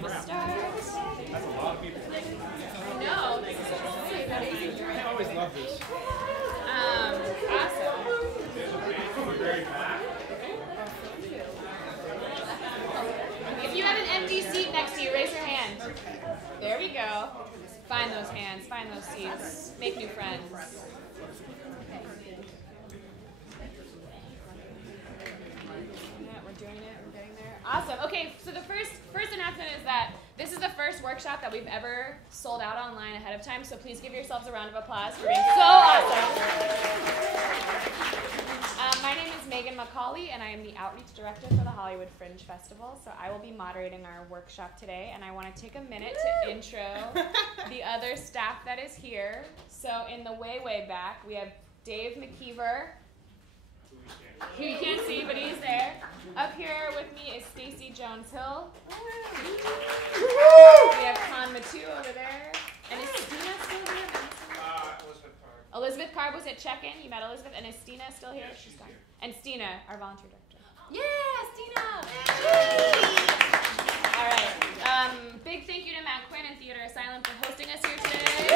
going to start. That's a lot of people. No. I always love this. Awesome. If you have an empty seat next to you, raise your hand. There we go. Find those hands, find those seats, make new friends. We're doing it, we're getting there. Awesome. Okay, so the first announcement is that this is the first workshop that we've ever sold out online ahead of time, so please give yourselves a round of applause for being so awesome. My name is Meghan McCauley, and I am the Outreach Director for the Hollywood Fringe Festival, so I will be moderating our workshop today, and I want to take a minute to intro the other staff that is here. So in the way back, we have Dave McKeever, who you can't see, but he's there. Up here with me is Stacy Jones-Hill. We have Con Matu over there. And is Stina still here? Elizabeth Carb was at check-in. You met Elizabeth. And is Stina still here? Yeah, she's gone. here. And Stina, our volunteer director. Yeah, Stina! All right. Big thank you to Matt Quinn and Theater Asylum for hosting us here today.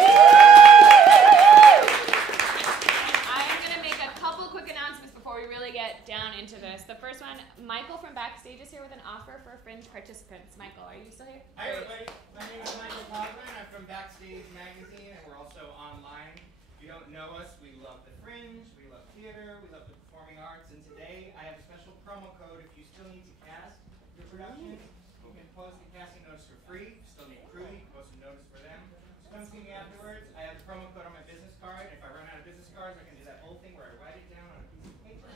I'm going to make a couple quick announcements before we really get down into this. The first one, Michael from Backstage is here with an offer for Fringe participants. Michael, are you still here? Hi everybody, my name is Michael Kaufman. I'm from Backstage Magazine, and we're also online. If you don't know us, we love the Fringe, we love theater, we love the performing arts, and today I have a special promo code. If you still need to cast your production, you can post a casting notice for free. If you still need crew, you can post a notice for them. So come see me afterwards. I have the promo code on my business card. If I run out of business cards, I can do that whole thing where I write it down on a piece of paper.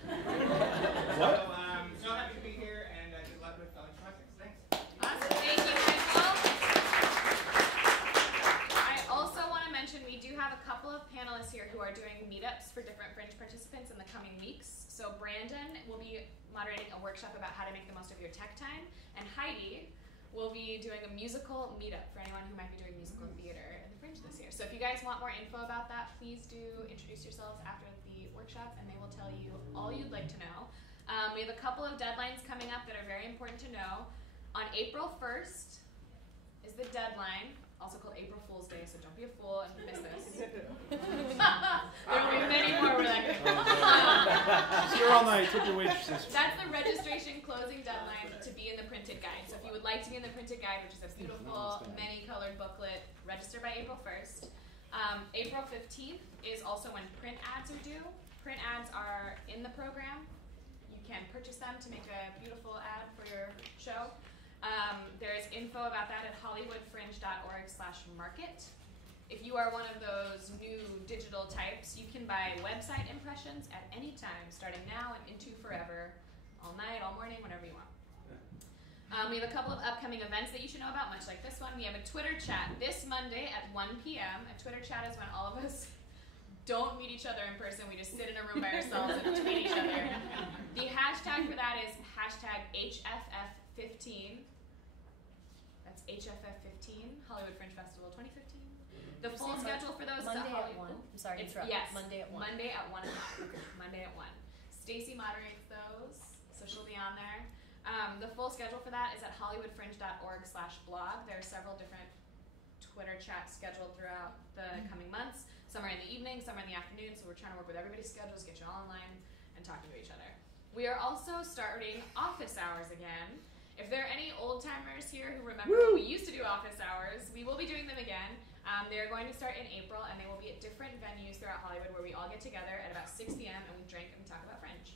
So happy to be here, and good luck with all your projects. Thanks. Awesome. Thank you, Michael. I also want to mention we do have a couple of panelists here who are doing meetups for different Fringe participants in the coming weeks. So Brandon will be moderating a workshop about how to make the most of your tech time, and Heidi will be doing a musical meetup for anyone who might be doing musical theater at the Fringe this year. So if you guys want more info about that, please do introduce yourselves after the workshop, and they will tell you all you'd like to know. We have a couple of deadlines coming up that are very important to know. On April 1st is the deadline, also called April Fool's Day, so don't be a fool and miss this. There will be many more where that goes. She's here all night, tip your waitresses. That's the registration closing deadline to be in the printed guide. So if you would like to be in the printed guide, which is a beautiful, many-colored booklet, register by April 1st. April 15th is also when print ads are due. Print ads are in the program. You can purchase them to make a beautiful ad for your show. There's info about that at hollywoodfringe.org/market. If you are one of those new digital types, you can buy website impressions at any time, starting now and into forever, all night, all morning, whenever you want. We have a couple of upcoming events that you should know about, much like this one. We have a Twitter chat this Monday at 1 p.m. A Twitter chat is when all of us don't meet each other in person. We just sit in a room by ourselves and tweet each other. The hashtag for that is hashtag HFF15. That's HFF15, Hollywood Fringe Festival 2015. The full schedule for those Monday is at 1. I'm sorry to interrupt. Yes, Monday at 1. Monday at 1 o'clock. Monday at 1. Stacy moderates those, so she'll be on there. The full schedule for that is at hollywoodfringe.org/blog. There are several different Twitter chats scheduled throughout the coming months. Some are in the evening, some are in the afternoon, so we're trying to work with everybody's schedules, get you all online and talking to each other. We are also starting office hours again. If there are any old timers here who remember when we used to do office hours, we will be doing them again. They are going to start in April, and they will be at different venues throughout Hollywood where we all get together at about 6 p.m. and we drink and we talk about Fringe.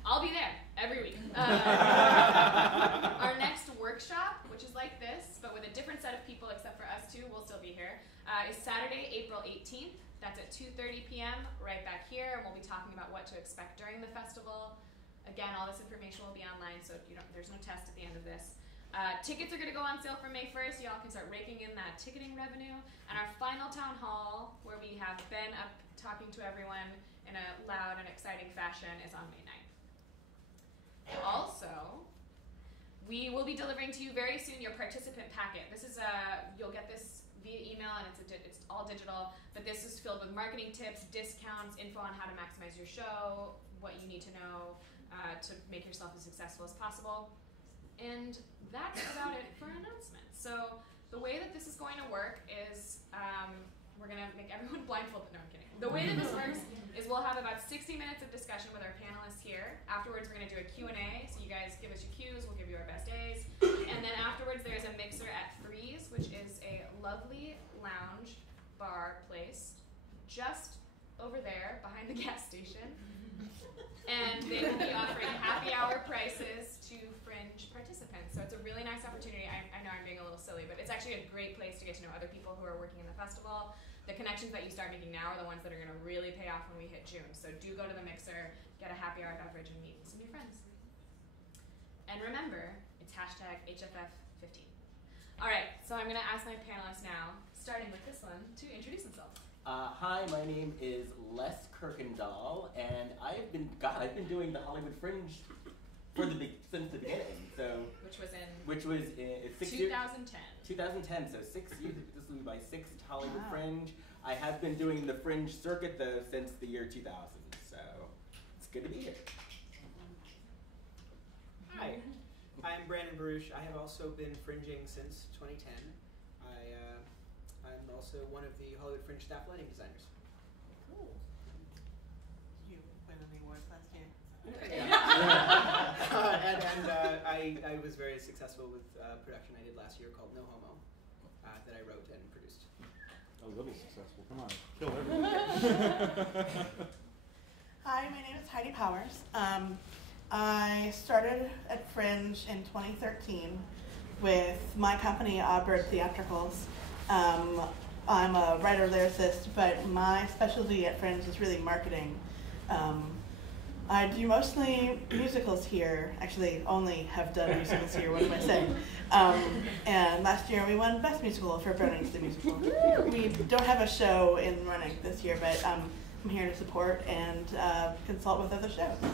I'll be there every week. Our next workshop, which is like this, but with a different set of people except for us two, we'll still be here, is Saturday, April 18th. That's at 2:30 p.m. right back here, and we'll be talking about what to expect during the festival. Again, all this information will be online, so there's no test at the end of this. Tickets are going to go on sale for May 1st. Y'all can start raking in that ticketing revenue. And our final town hall, where we have been up talking to everyone in a loud and exciting fashion, is on May 9th. Also, we will be delivering to you very soon your participant packet. This is you'll get this via email, and it's all digital, but this is filled with marketing tips, discounts, info on how to maximize your show, what you need to know to make yourself as successful as possible. And that's about it for announcements. So the way that this is going to work is we're going to make everyone blindfolded. No, I'm kidding. The way that this works is we'll have about 60 minutes of discussion with our panelists here. Afterwards, we're going to do a Q&A. So you guys give us your cues. We'll give you our best days. And then afterwards, there's a mixer at Freeze, which is a lovely lounge bar place just over there behind the gas station. And they will be offering happy hour prices to Fringe participants. So it's a really nice opportunity. I know I'm being a little silly, but it's actually a great place to get to know other people who are working in the festival. The connections that you start making now are the ones that are going to really pay off when we hit June. So do go to the mixer, get a happy hour beverage, and meet some new friends. And remember, it's #HFF15. All right, so I'm going to ask my panelists now, starting with this one, to introduce themselves. Hi, my name is Les Kurkendaal, and I've been doing the Hollywood Fringe since the beginning. So which was in 2010. 2010. So 6 years. This will be my 6th Hollywood Fringe. I have been doing the Fringe circuit though since the year 2000. So it's good to be here. Hi, I'm Brandon Baruch. I have also been fringing since 2010. I'm also one of the Hollywood Fringe staff lighting designers. Cool. You won the awards last year. I was very successful with a production I did last year called No Homo that I wrote and produced. A little successful. Come on, kill everyone. Hi, my name is Heidi Powers. I started at Fringe in 2013 with my company, Bird Theatricals. I'm a writer-lyricist, but my specialty at Fringe is really marketing. I do mostly musicals here. Actually, only have done musicals here, what am I saying? And last year we won Best Musical for Browning's the Musical. We don't have a show in running this year, but I'm here to support and consult with other shows. So.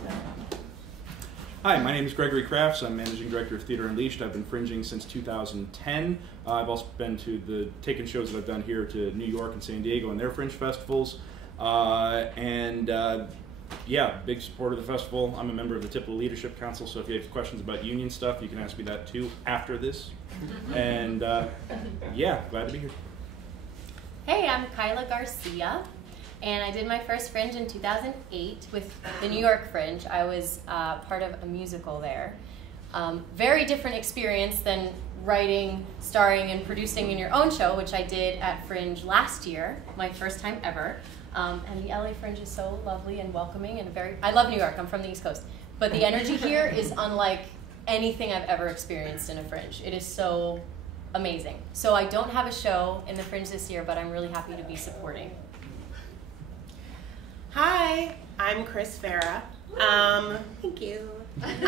Hi, my name is Gregory Crafts. I'm Managing Director of Theater Unleashed. I've been fringing since 2010. I've also been to taken shows that I've done here to New York and San Diego and their Fringe festivals. Yeah, big supporter of the festival. I'm a member of the Typical Leadership Council, so if you have questions about union stuff, you can ask me that too after this. And yeah, glad to be here. Hey, I'm Kyla Garcia, and I did my first Fringe in 2008 with the New York Fringe. I was part of a musical there. Very different experience than writing, starring, and producing in your own show, which I did at Fringe last year, my first time ever. And the LA Fringe is so lovely and welcoming and I love New York, I'm from the East Coast. But the energy here is unlike anything I've ever experienced in a Fringe. It is so amazing. So I don't have a show in the Fringe this year, but I'm really happy to be supporting. Hi, I'm Chris Farah. Thank you. I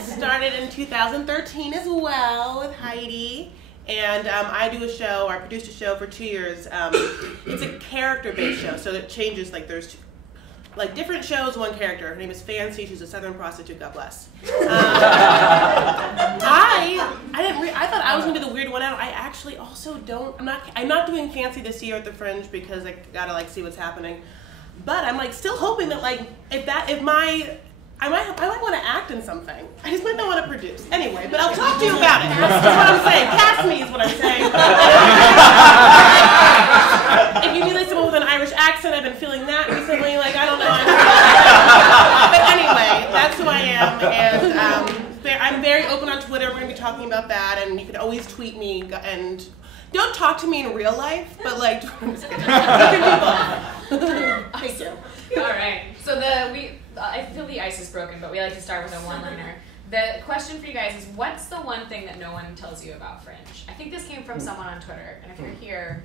started in 2013 as well with Heidi. And I produced a show for 2 years. It's a character-based show, so it changes, there's different shows, one character. Her name is Fancy, she's a Southern prostitute, God bless. I thought I was gonna be the weird one out. I actually also I'm not doing Fancy this year at the Fringe because I gotta see what's happening. But I'm still hoping that I might want to act in something. I just might not want to produce. Anyway, but I'll talk to you about it. That's what I'm saying. Cast me is what I'm saying. If you need someone with an Irish accent, I've been feeling that recently. I don't know. But anyway, that's who I am. And I'm very open on Twitter. We're going to be talking about that. And you can always tweet me. And don't talk to me in real life, but I'm just kidding. You can do both. Thank you. All right. So I feel the ice is broken, but we like to start with a one-liner. The question for you guys is, what's the one thing that no one tells you about Fringe? I think this came from someone on Twitter, and if you're here,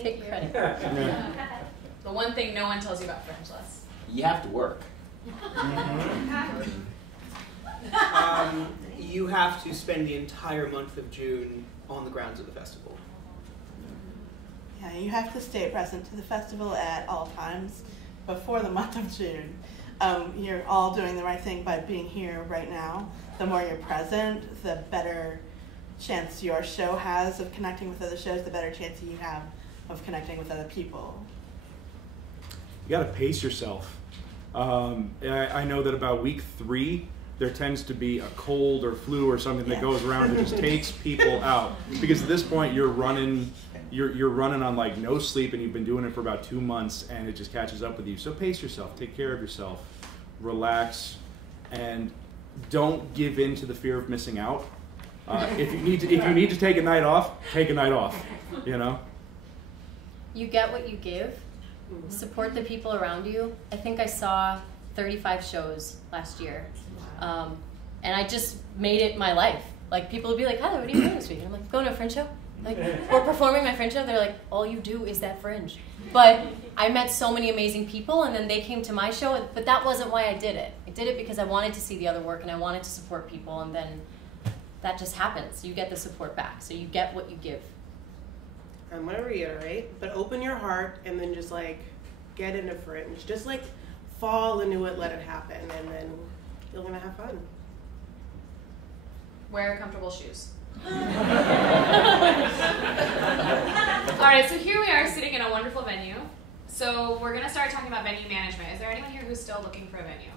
Take credit. The one thing no one tells you about Fringe, Les. You have to work. You have to spend the entire month of June on the grounds of the festival. Yeah, you have to stay present to the festival at all times before the month of June. You're all doing the right thing by being here right now. The more you're present, the better chance your show has of connecting with other shows, the better chance you have of connecting with other people. You got to pace yourself. I know that about week 3, there tends to be a cold or flu or something that goes around and just takes people out. Because at this point, you're running on like no sleep, and you've been doing it for about 2 months, and it just catches up with you. So pace yourself, take care of yourself, relax, and don't give in to the fear of missing out. If you need to take a night off, take a night off. You know. You get what you give. Support the people around you. I think I saw 35 shows last year. And I just made it my life. Like, people would be like, "Hi, what are you doing this week?" And I'm like, "Going to a Fringe show." Like, or performing my Fringe show. They're like, "All you do is that Fringe." But I met so many amazing people, and then they came to my show. But that wasn't why I did it. I did it because I wanted to see the other work, and I wanted to support people. And then that just happens. You get the support back. So you get what you give. I'm going to reiterate, but open your heart and then just like get into Fringe. Just like fall into it, let it happen, and then you're going to have fun. Wear comfortable shoes. All right, so here we are sitting in a wonderful venue. So we're going to start talking about venue management. Is there anyone here who's still looking for a venue?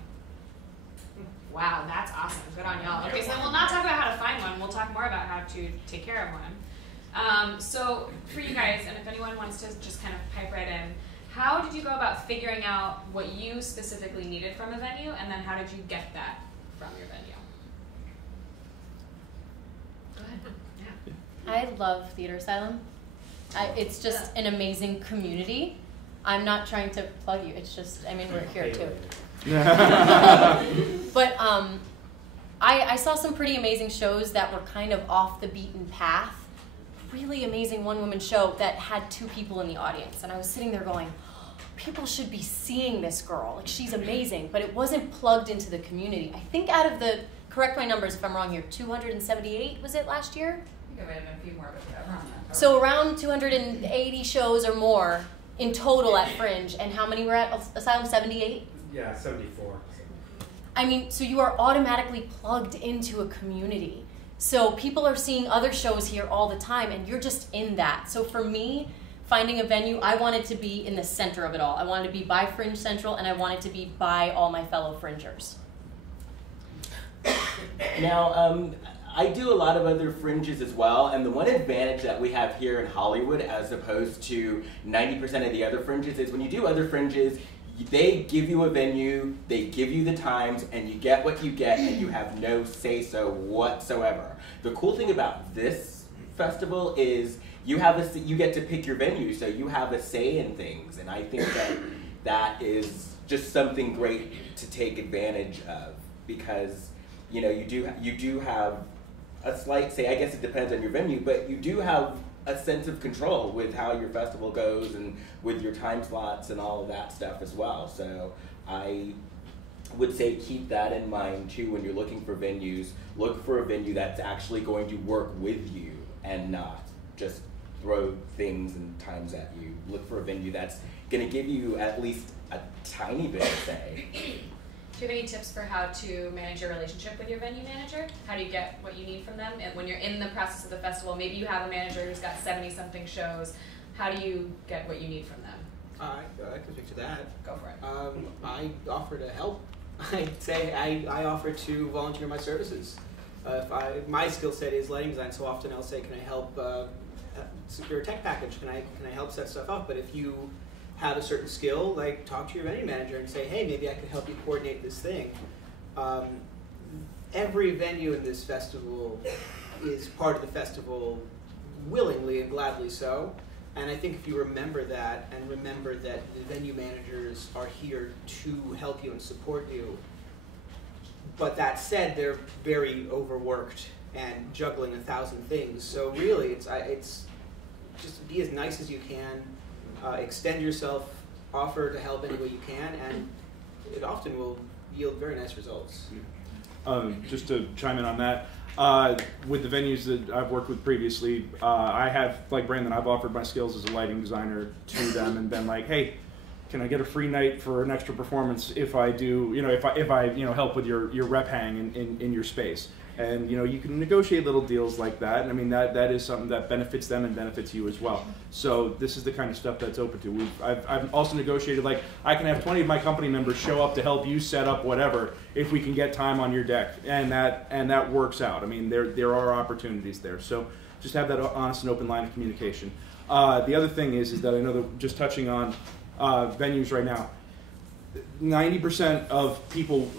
Wow, that's awesome. Good on y'all. Okay, so we'll not talk about how to find one. We'll talk more about how to take care of one. So for you guys, and if anyone wants to just kind of pipe right in, how did you go about figuring out what you specifically needed from a venue, and then how did you get that from your venue? Go ahead. Yeah. I love Theater Asylum. It's just an amazing community. I'm not trying to plug you. It's just, I mean, we're here too. But I saw some pretty amazing shows that were kind of off the beaten path. Really amazing one-woman show that had 2 people in the audience. And I was sitting there going, people should be seeing this girl. Like, she's amazing. But it wasn't plugged into the community. I think out of the, correct my numbers if I'm wrong here, 278 was it last year? I think it might have been a few more, but yeah, around that. So around 280 shows or more in total at Fringe. And how many were at Asylum? 78? Yeah, 74. I mean, so you are automatically plugged into a community. So people are seeing other shows here all the time, and you're just in that. So for me, finding a venue, I wanted to be in the center of it all. I wanted to be by Fringe Central, and I wanted to be by all my fellow Fringers. Now, I do a lot of other Fringes as well, and the one advantage that we have here in Hollywood as opposed to 90% of the other Fringes is when you do other Fringes, they give you a venue, they give you the times, and you get what you get, and you have no say-so whatsoever. The cool thing about this festival is you get to pick your venue, so you have a say in things, and I think that is just something great to take advantage of, because you know you do have a slight say. I guess it depends on your venue, but you do have a sense of control with how your festival goes and with your time slots and all of that stuff as well. So I would say keep that in mind too when you're looking for venues. Look for a venue that's actually going to work with you and not just throw things and times at you. Look for a venue that's going to give you at least a tiny bit of say. Do you have any tips for how to manage your relationship with your venue manager? How do you get what you need from them? And when you're in the process of the festival, maybe you have a manager who's got 70-something shows. How do you get what you need from them? I can speak to that. Go for it. I offer to help. I'd say I offer to volunteer my services. My skill set is lighting design, so often I'll say, can I help secure a tech package? Can I help set stuff up? But if you have a certain skill, like talk to your venue manager and say, hey, maybe I could help you coordinate this thing. Every venue in this festival is part of the festival willingly and gladly so. And I think if you remember that, and remember that the venue managers are here to help you and support you, but that said, they're very overworked and juggling 1,000 things. So really, it's just be as nice as you can. Extend yourself, offer to help any way you can, and it often will yield very nice results. Just to chime in on that, with the venues that I've worked with previously, I have, like Brandon, I've offered my skills as a lighting designer to them and been like, hey, can I get a free night for an extra performance if I do, if I help with your rep hang in your space? And you can negotiate little deals like that. And I mean, that is something that benefits them and benefits you as well. So this is the kind of stuff that's open to. I've also negotiated, like, I can have 20 of my company members show up to help you set up whatever if we can get time on your deck, and that works out. I mean, there are opportunities there. So just have that honest and open line of communication. The other thing is that I know that just touching on venues right now, 90% of people,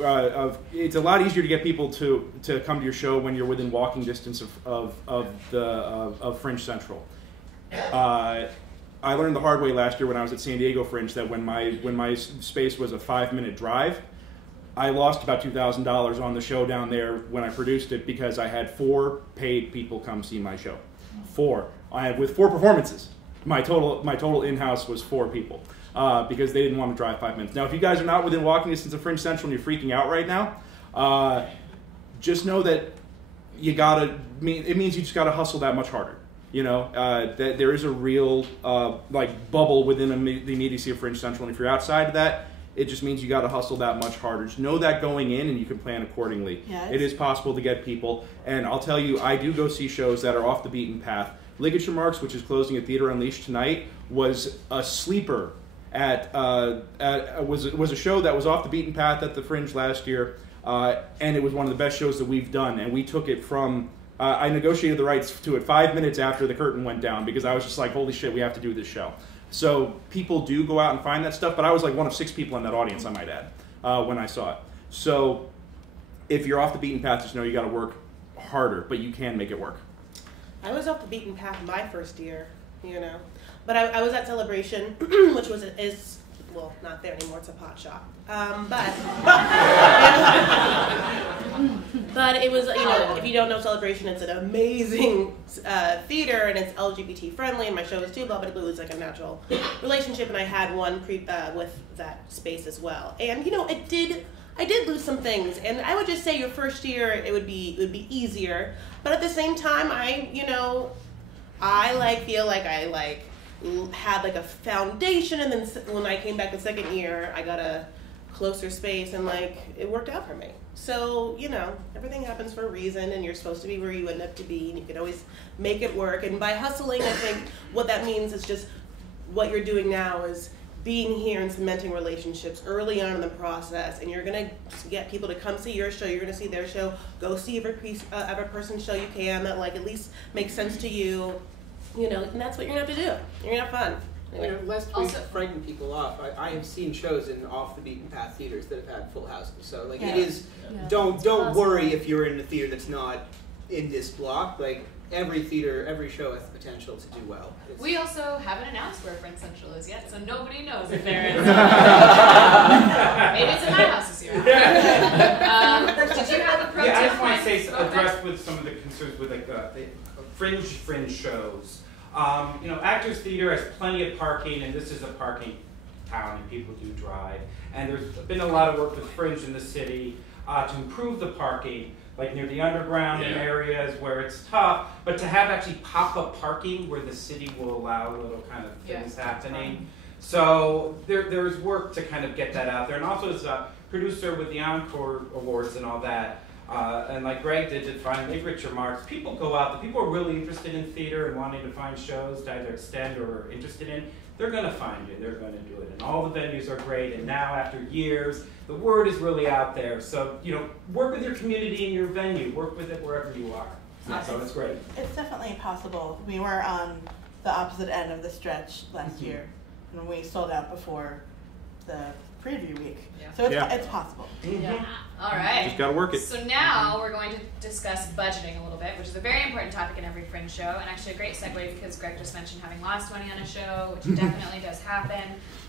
it's a lot easier to get people to come to your show when you're within walking distance of Fringe Central. I learned the hard way last year when I was at San Diego Fringe that when my space was a 5-minute drive, I lost about $2,000 on the show down there when I produced it because I had 4 paid people come see my show. 4. With 4 performances. My total in-house was 4 people. Because they didn't want to drive 5 minutes. Now, if you guys are not within walking distance of Fringe Central and you're freaking out right now, just know that it means you just gotta hustle that much harder. That there is a real bubble within the immediacy of Fringe Central, and if you're outside of that, it just means you gotta hustle that much harder. Just know that going in, and you can plan accordingly. Yes. It is possible to get people, and I'll tell you, I do go see shows that are off the beaten path. Ligature Marks, which is closing at Theater Unleashed tonight, was a sleeper. Was a show that was off the beaten path at the Fringe last year, and it was one of the best shows that we've done. And we took it from I negotiated the rights to it 5 minutes after the curtain went down because I was just like, holy shit, we have to do this show. So people do go out and find that stuff, but I was like one of 6 people in that audience, I might add, when I saw it. So if you're off the beaten path, just know you got to work harder, but you can make it work. I was off the beaten path my first year, But I was at Celebration, which is well, not there anymore. It's a pot shop. But it was, if you don't know Celebration, it's an amazing theater, and it's LGBT friendly, and my show is too. Blah blah blah. It was like a natural relationship, and I had one with that space as well. And I did lose some things, and I would just say your first year it would be easier. But at the same time, I feel like I had a foundation, and then when I came back the second year, I got a closer space, and it worked out for me. So everything happens for a reason, and you're supposed to be where you end up to be, and you can always make it work. And by hustling, I think what that means is just what you're doing now is being here and cementing relationships early on in the process, and you're gonna get people to come see your show. You're gonna see their show. Go see every person's show you can that at least makes sense to you. And that's what you're gonna have to do. You're gonna have fun. Anyway. Lest we frighten people off, I have seen shows in off the beaten path theaters that have had full houses. So it is. Yeah. Don't worry if you're in a theater that's not in this block. Every theater, every show has the potential to do well. We also haven't announced where Fringe Central is yet, so nobody knows if there is. Maybe it's in my house this year. Did you have a pro tip? I just want to say, address with some of the concerns with the fringe shows. Actors Theater has plenty of parking, and this is a parking town, and people do drive. And there's been a lot of work with Fringe in the city to improve the parking, near the underground in areas where it's tough, but to have actually pop-up parking where the city will allow little kind of things happening. So there's work to kind of get that out there. And also as a producer with the Encore Awards and all that, and like Greg did to find Ligature Marks, people go out, the people are really interested in theater and wanting to find shows to either extend or are interested in, they're going to find you, they're going to do it. And all the venues are great, and now after years, the word is really out there. So, work with your community and your venue, work with it wherever you are. So it's great. It's definitely possible. We were on the opposite end of the stretch last year, and we sold out before the preview week. Yeah. So it's possible. Yeah. All right. Just gotta work it. So now we're going to discuss budgeting a little bit, which is a very important topic in every Fringe show, and actually a great segue because Greg just mentioned having lost money on a show, which definitely does happen.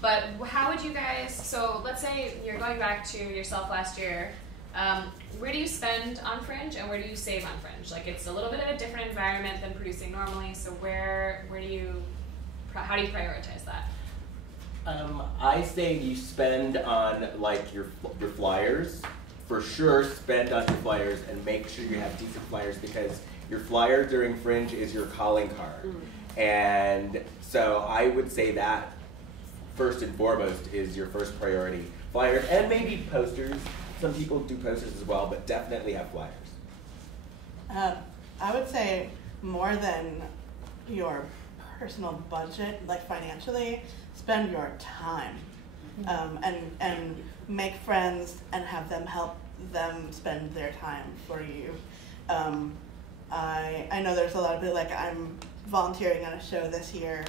But how would you guys, so let's say you're going back to yourself last year, where do you spend on Fringe and where do you save on Fringe? It's a little bit of a different environment than producing normally, so how do you prioritize that? I say you spend on your flyers. For sure, spend on your flyers and make sure you have decent flyers because your flyer during Fringe is your calling card. And so I would say that first and foremost is your first priority. Flyers and maybe posters. Some people do posters as well, but definitely have flyers. I would say more than your personal budget, like financially, spend your time, and make friends and have them help them spend their time for you. I know there's a lot of people, like I'm volunteering on a show this year,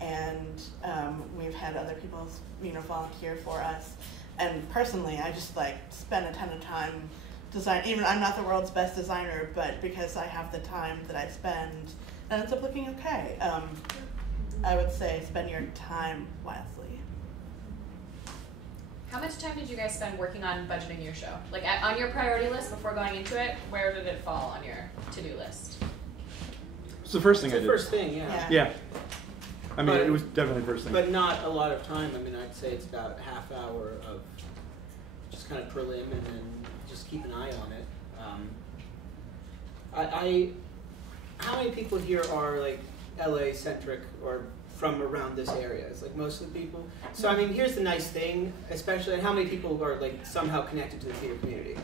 and we've had other people, volunteer for us. And personally, I just like spend a ton of time design. Even I'm not the world's best designer, but because I have the time that I spend, it ends up looking okay. I would say spend your time wisely. How much time did you guys spend working on budgeting your show? Like on your priority list before going into it, where did it fall on your to-do list? It's the first thing I did. It's the first thing, yeah. Yeah. I mean, it was definitely the first thing. But not a lot of time. I mean, I'd say it's about a half hour of just kind of prelim and then just keep an eye on it. How many people here are like LA centric or from around this area? It's like most of the people. So I mean, here's the nice thing, especially how many people are like somehow connected to the theater community.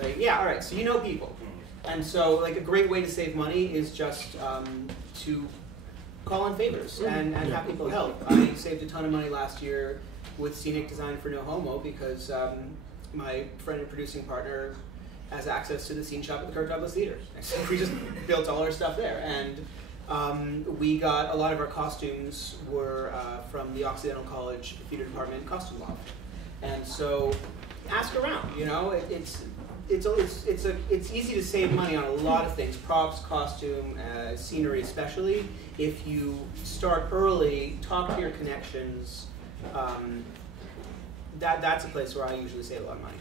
Like, yeah, all right. So you know people, and so like a great way to save money is just to call in favors and have people help. I saved a ton of money last year with scenic design for No Homo because my friend and producing partner has access to the scene shop at the Kurkendaal Theater. So we just built all our stuff there. And we got a lot of our costumes were from the Occidental College Theater Department Costume Loft. And so ask around, it's easy to save money on a lot of things, props, costume, scenery especially. If you start early, talk to your connections, that's a place where I usually save a lot of money.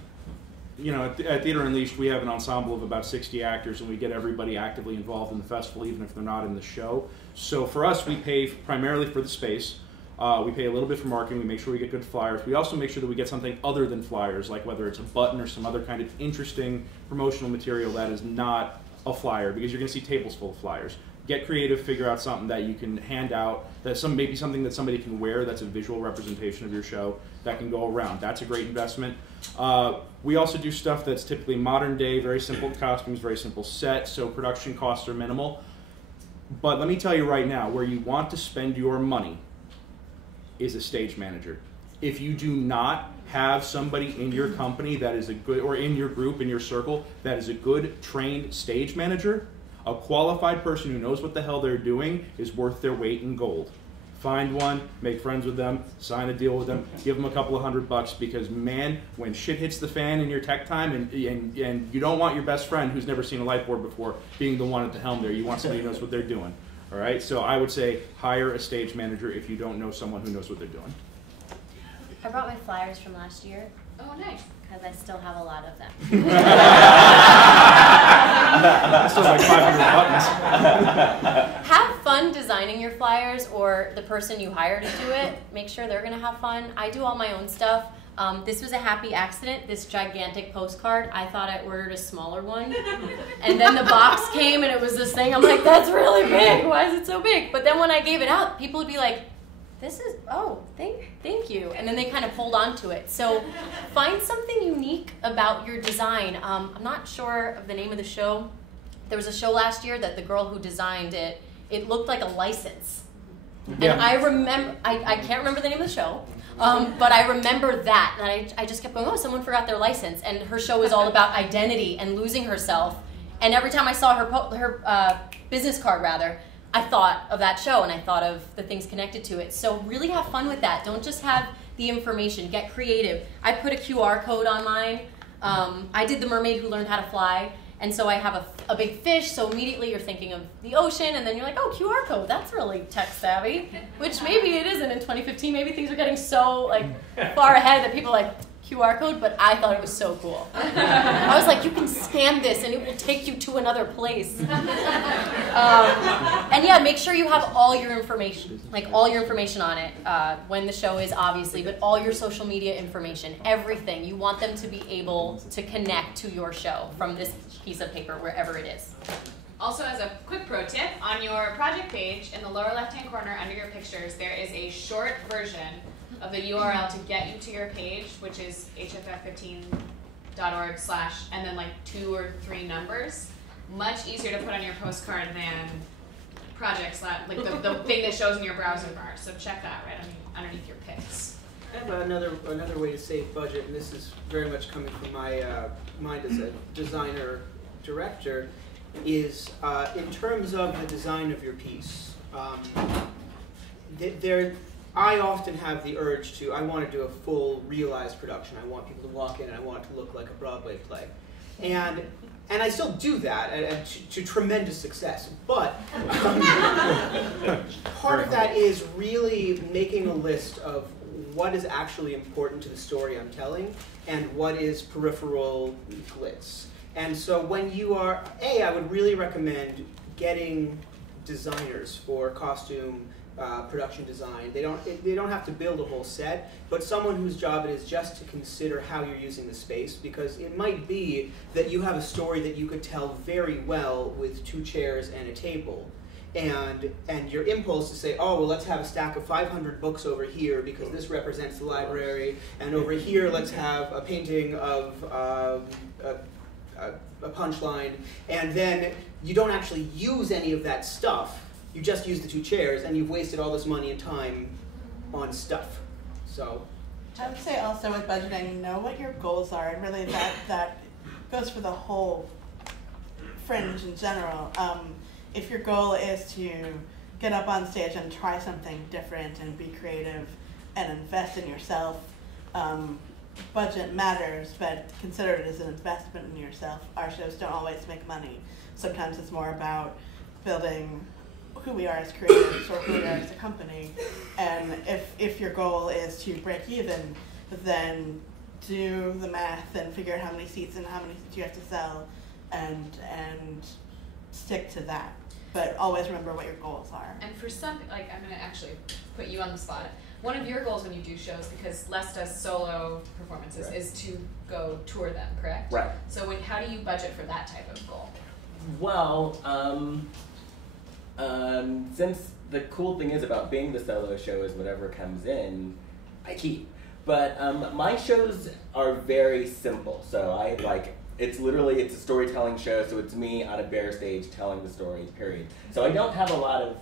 At Theater Unleashed, we have an ensemble of about 60 actors, and we get everybody actively involved in the festival, even if they're not in the show. So for us, we pay primarily for the space. We pay a little bit for marketing. We make sure we get good flyers. We also make sure that we get something other than flyers, like whether it's a button or some other kind of interesting promotional material that is not a flyer, because you're going to see tables full of flyers. Get creative, figure out something that you can hand out, maybe something that somebody can wear that's a visual representation of your show that can go around. That's a great investment. We also do stuff that's typically modern day, very simple costumes, very simple sets, so production costs are minimal. But let me tell you right now, where you want to spend your money is a stage manager. If you do not have somebody in your company that is a good, or in your group, in your circle, that is a good trained stage manager, a qualified person who knows what the hell they're doing is worth their weight in gold. Find one, make friends with them, sign a deal with them, give them a couple of $100 because, man, when shit hits the fan in your tech time, and you don't want your best friend who's never seen a light board before being the one at the helm there. You want somebody who knows what they're doing. All right? So I would say hire a stage manager if you don't know someone who knows what they're doing. I brought my flyers from last year. Oh, nice. Because I still have a lot of them. I still have like 500 buttons. Have fun designing your flyers, or the person you hire to do it, make sure they're going to have fun. I do all my own stuff. This was a happy accident, this gigantic postcard. I thought I ordered a smaller one. And then the box came and it was this thing. I'm like, that's really big. Why is it so big? But then when I gave it out, people would be like, this is, oh, thank you. And then they kind of hold on to it. So find something unique about your design. I'm not sure of the name of the show. There was a show last year that the girl who designed it, it looked like a license. Yeah. And I remember, I can't remember the name of the show, but I remember that. And I just kept going, oh, someone forgot their license. And her show is all about identity and losing herself. And every time I saw her business card, rather, I thought of that show and I thought of the things connected to it. So really have fun with that. Don't just have the information. Get creative. I put a QR code on mine. I did The Mermaid Who Learned How to Fly. And so I have a big fish, so immediately you're thinking of the ocean, and then you're like, oh, QR code, that's really tech savvy. Which maybe it isn't in 2015. Maybe things are getting so far ahead that people are like, QR code, but I thought it was so cool. I was like, you can scan this and it will take you to another place. And yeah, make sure you have all your information, all your information on it when the show is, obviously, but all your social media information, everything. You want them to be able to connect to your show from this piece of paper, wherever it is. Also, as a quick pro tip, on your project page, in the lower left-hand corner under your pictures, there is a short version of the URL to get you to your page, which is hff15.org/ and then 2 or 3 numbers. much easier to put on your postcard than projects, like the thing that shows in your browser bar. So check that right underneath your picks. I have another way to save budget, and this is very much coming from my mind as a designer director, is in terms of the design of your piece. I often have the urge to, I want to do a full realized production. I want people to walk in and I want it to look like a Broadway play. And I still do that to tremendous success. But part of that is really making a list of what is actually important to the story I'm telling and what is peripheral glitz. And so when you are, I would really recommend getting designers for costume production design. They don't have to build a whole set, but someone whose job it is just to consider how you're using the space, because it might be that you have a story that you could tell very well with 2 chairs and a table. And your impulse to say, oh, well, let's have a stack of 500 books over here because this represents the library, and over here let's have a painting of a punchline, and then you don't actually use any of that stuff. You just use the 2 chairs, and you've wasted all this money and time on stuff. So, I would say also with budgeting, know what your goals are, and really that goes for the whole Fringe in general. If your goal is to get up on stage and try something different and be creative and invest in yourself, budget matters, but consider it as an investment in yourself. Our shows don't always make money. Sometimes it's more about building who we are as creatives or who we are as a company. And if your goal is to break even, then do the math and figure out how many seats and how many seats you have to sell and stick to that. But always remember what your goals are. And for some, like, I'm going to actually put you on the spot. One of your goals when you do shows, because Les does solo performances, right, is to go tour them, correct? Right. So how do you budget for that type of goal? Well, since the cool thing is about being the solo show is whatever comes in, I keep. But my shows are very simple. So it's a storytelling show, so it's me on a bare stage telling the story, period. So I don't have a lot of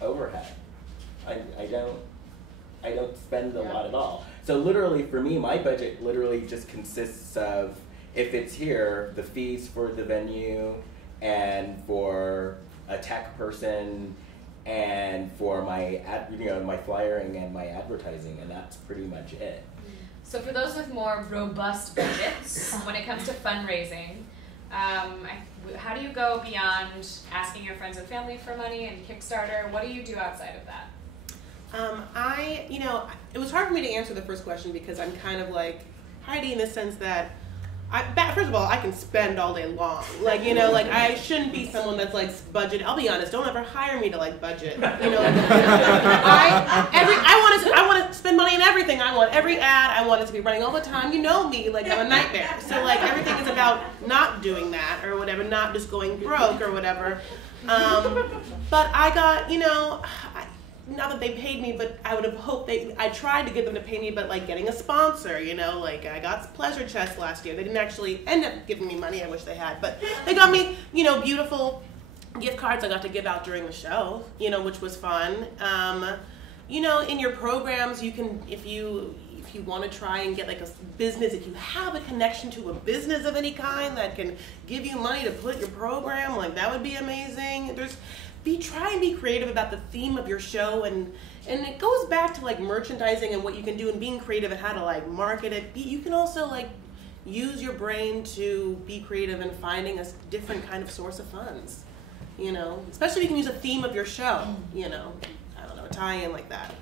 overhead. I don't spend a lot at all. So literally for me, my budget literally just consists of, if it's here, the fees for the venue and for a tech person and for my my flyering and my advertising, and that's pretty much it. So for those with more robust budgets, when it comes to fundraising, how do you go beyond asking your friends and family for money and Kickstarter? What do you do outside of that? It was hard for me to answer the first question because I'm kind of like Heidi in the sense that first of all, I can spend all day long. I shouldn't be someone that's budget. I'll be honest, don't ever hire me to budget. I want to spend money on everything. I want every ad. I want it to be running all the time. You know me, I'm a nightmare. So everything is about not doing that or whatever, not just going broke or whatever. But I got, not that they paid me, but I would have hoped I tried to get them to pay me, but getting a sponsor, I got Pleasure Chest last year. They didn't actually end up giving me money. I wish they had, but they got me, beautiful gift cards I got to give out during the show, which was fun. In your programs, you can, if you want to try and get a business, if you have a connection to a business of any kind that can give you money to put your program, that would be amazing. Try and be creative about the theme of your show, and it goes back to merchandising and what you can do and being creative and how to market it. You can also use your brain to be creative and finding a different kind of source of funds. Especially if you can use a theme of your show. I don't know, a tie-in like that.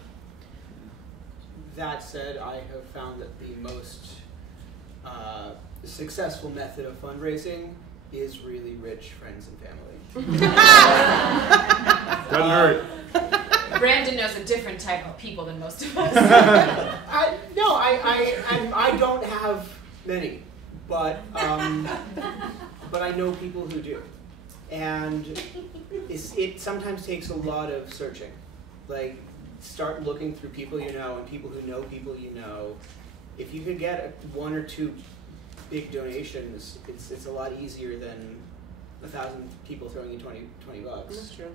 That said, I have found that the most successful method of fundraising is really rich friends and family. Doesn't hurt. Brandon knows a different type of people than most of us. I don't have many, but I know people who do, and it sometimes takes a lot of searching. Start looking through people you know and people who know people you know. If you could get 1 or 2 big donations, it's a lot easier than 1,000 people throwing you 20 bucks. That's true.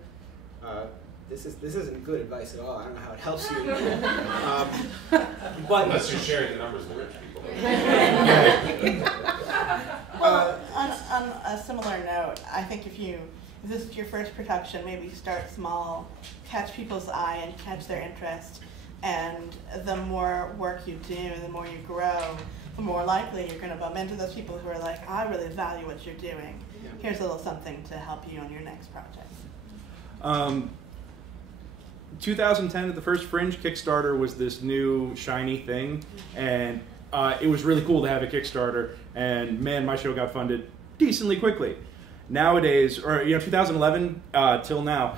This isn't good advice at all. I don't know how it helps you. But unless you're sharing the numbers with rich people. Well, on a similar note, I think if this is your first production, maybe start small, catch people's eye and catch their interest, and the more work you do, the more you grow, the more likely you're going to bump into those people who are like, I really value what you're doing. Here's a little something to help you on your next project. 2010 at the first Fringe, Kickstarter was this new shiny thing, and it was really cool to have a Kickstarter, and man, my show got funded decently quickly. Nowadays, or 2011 till now,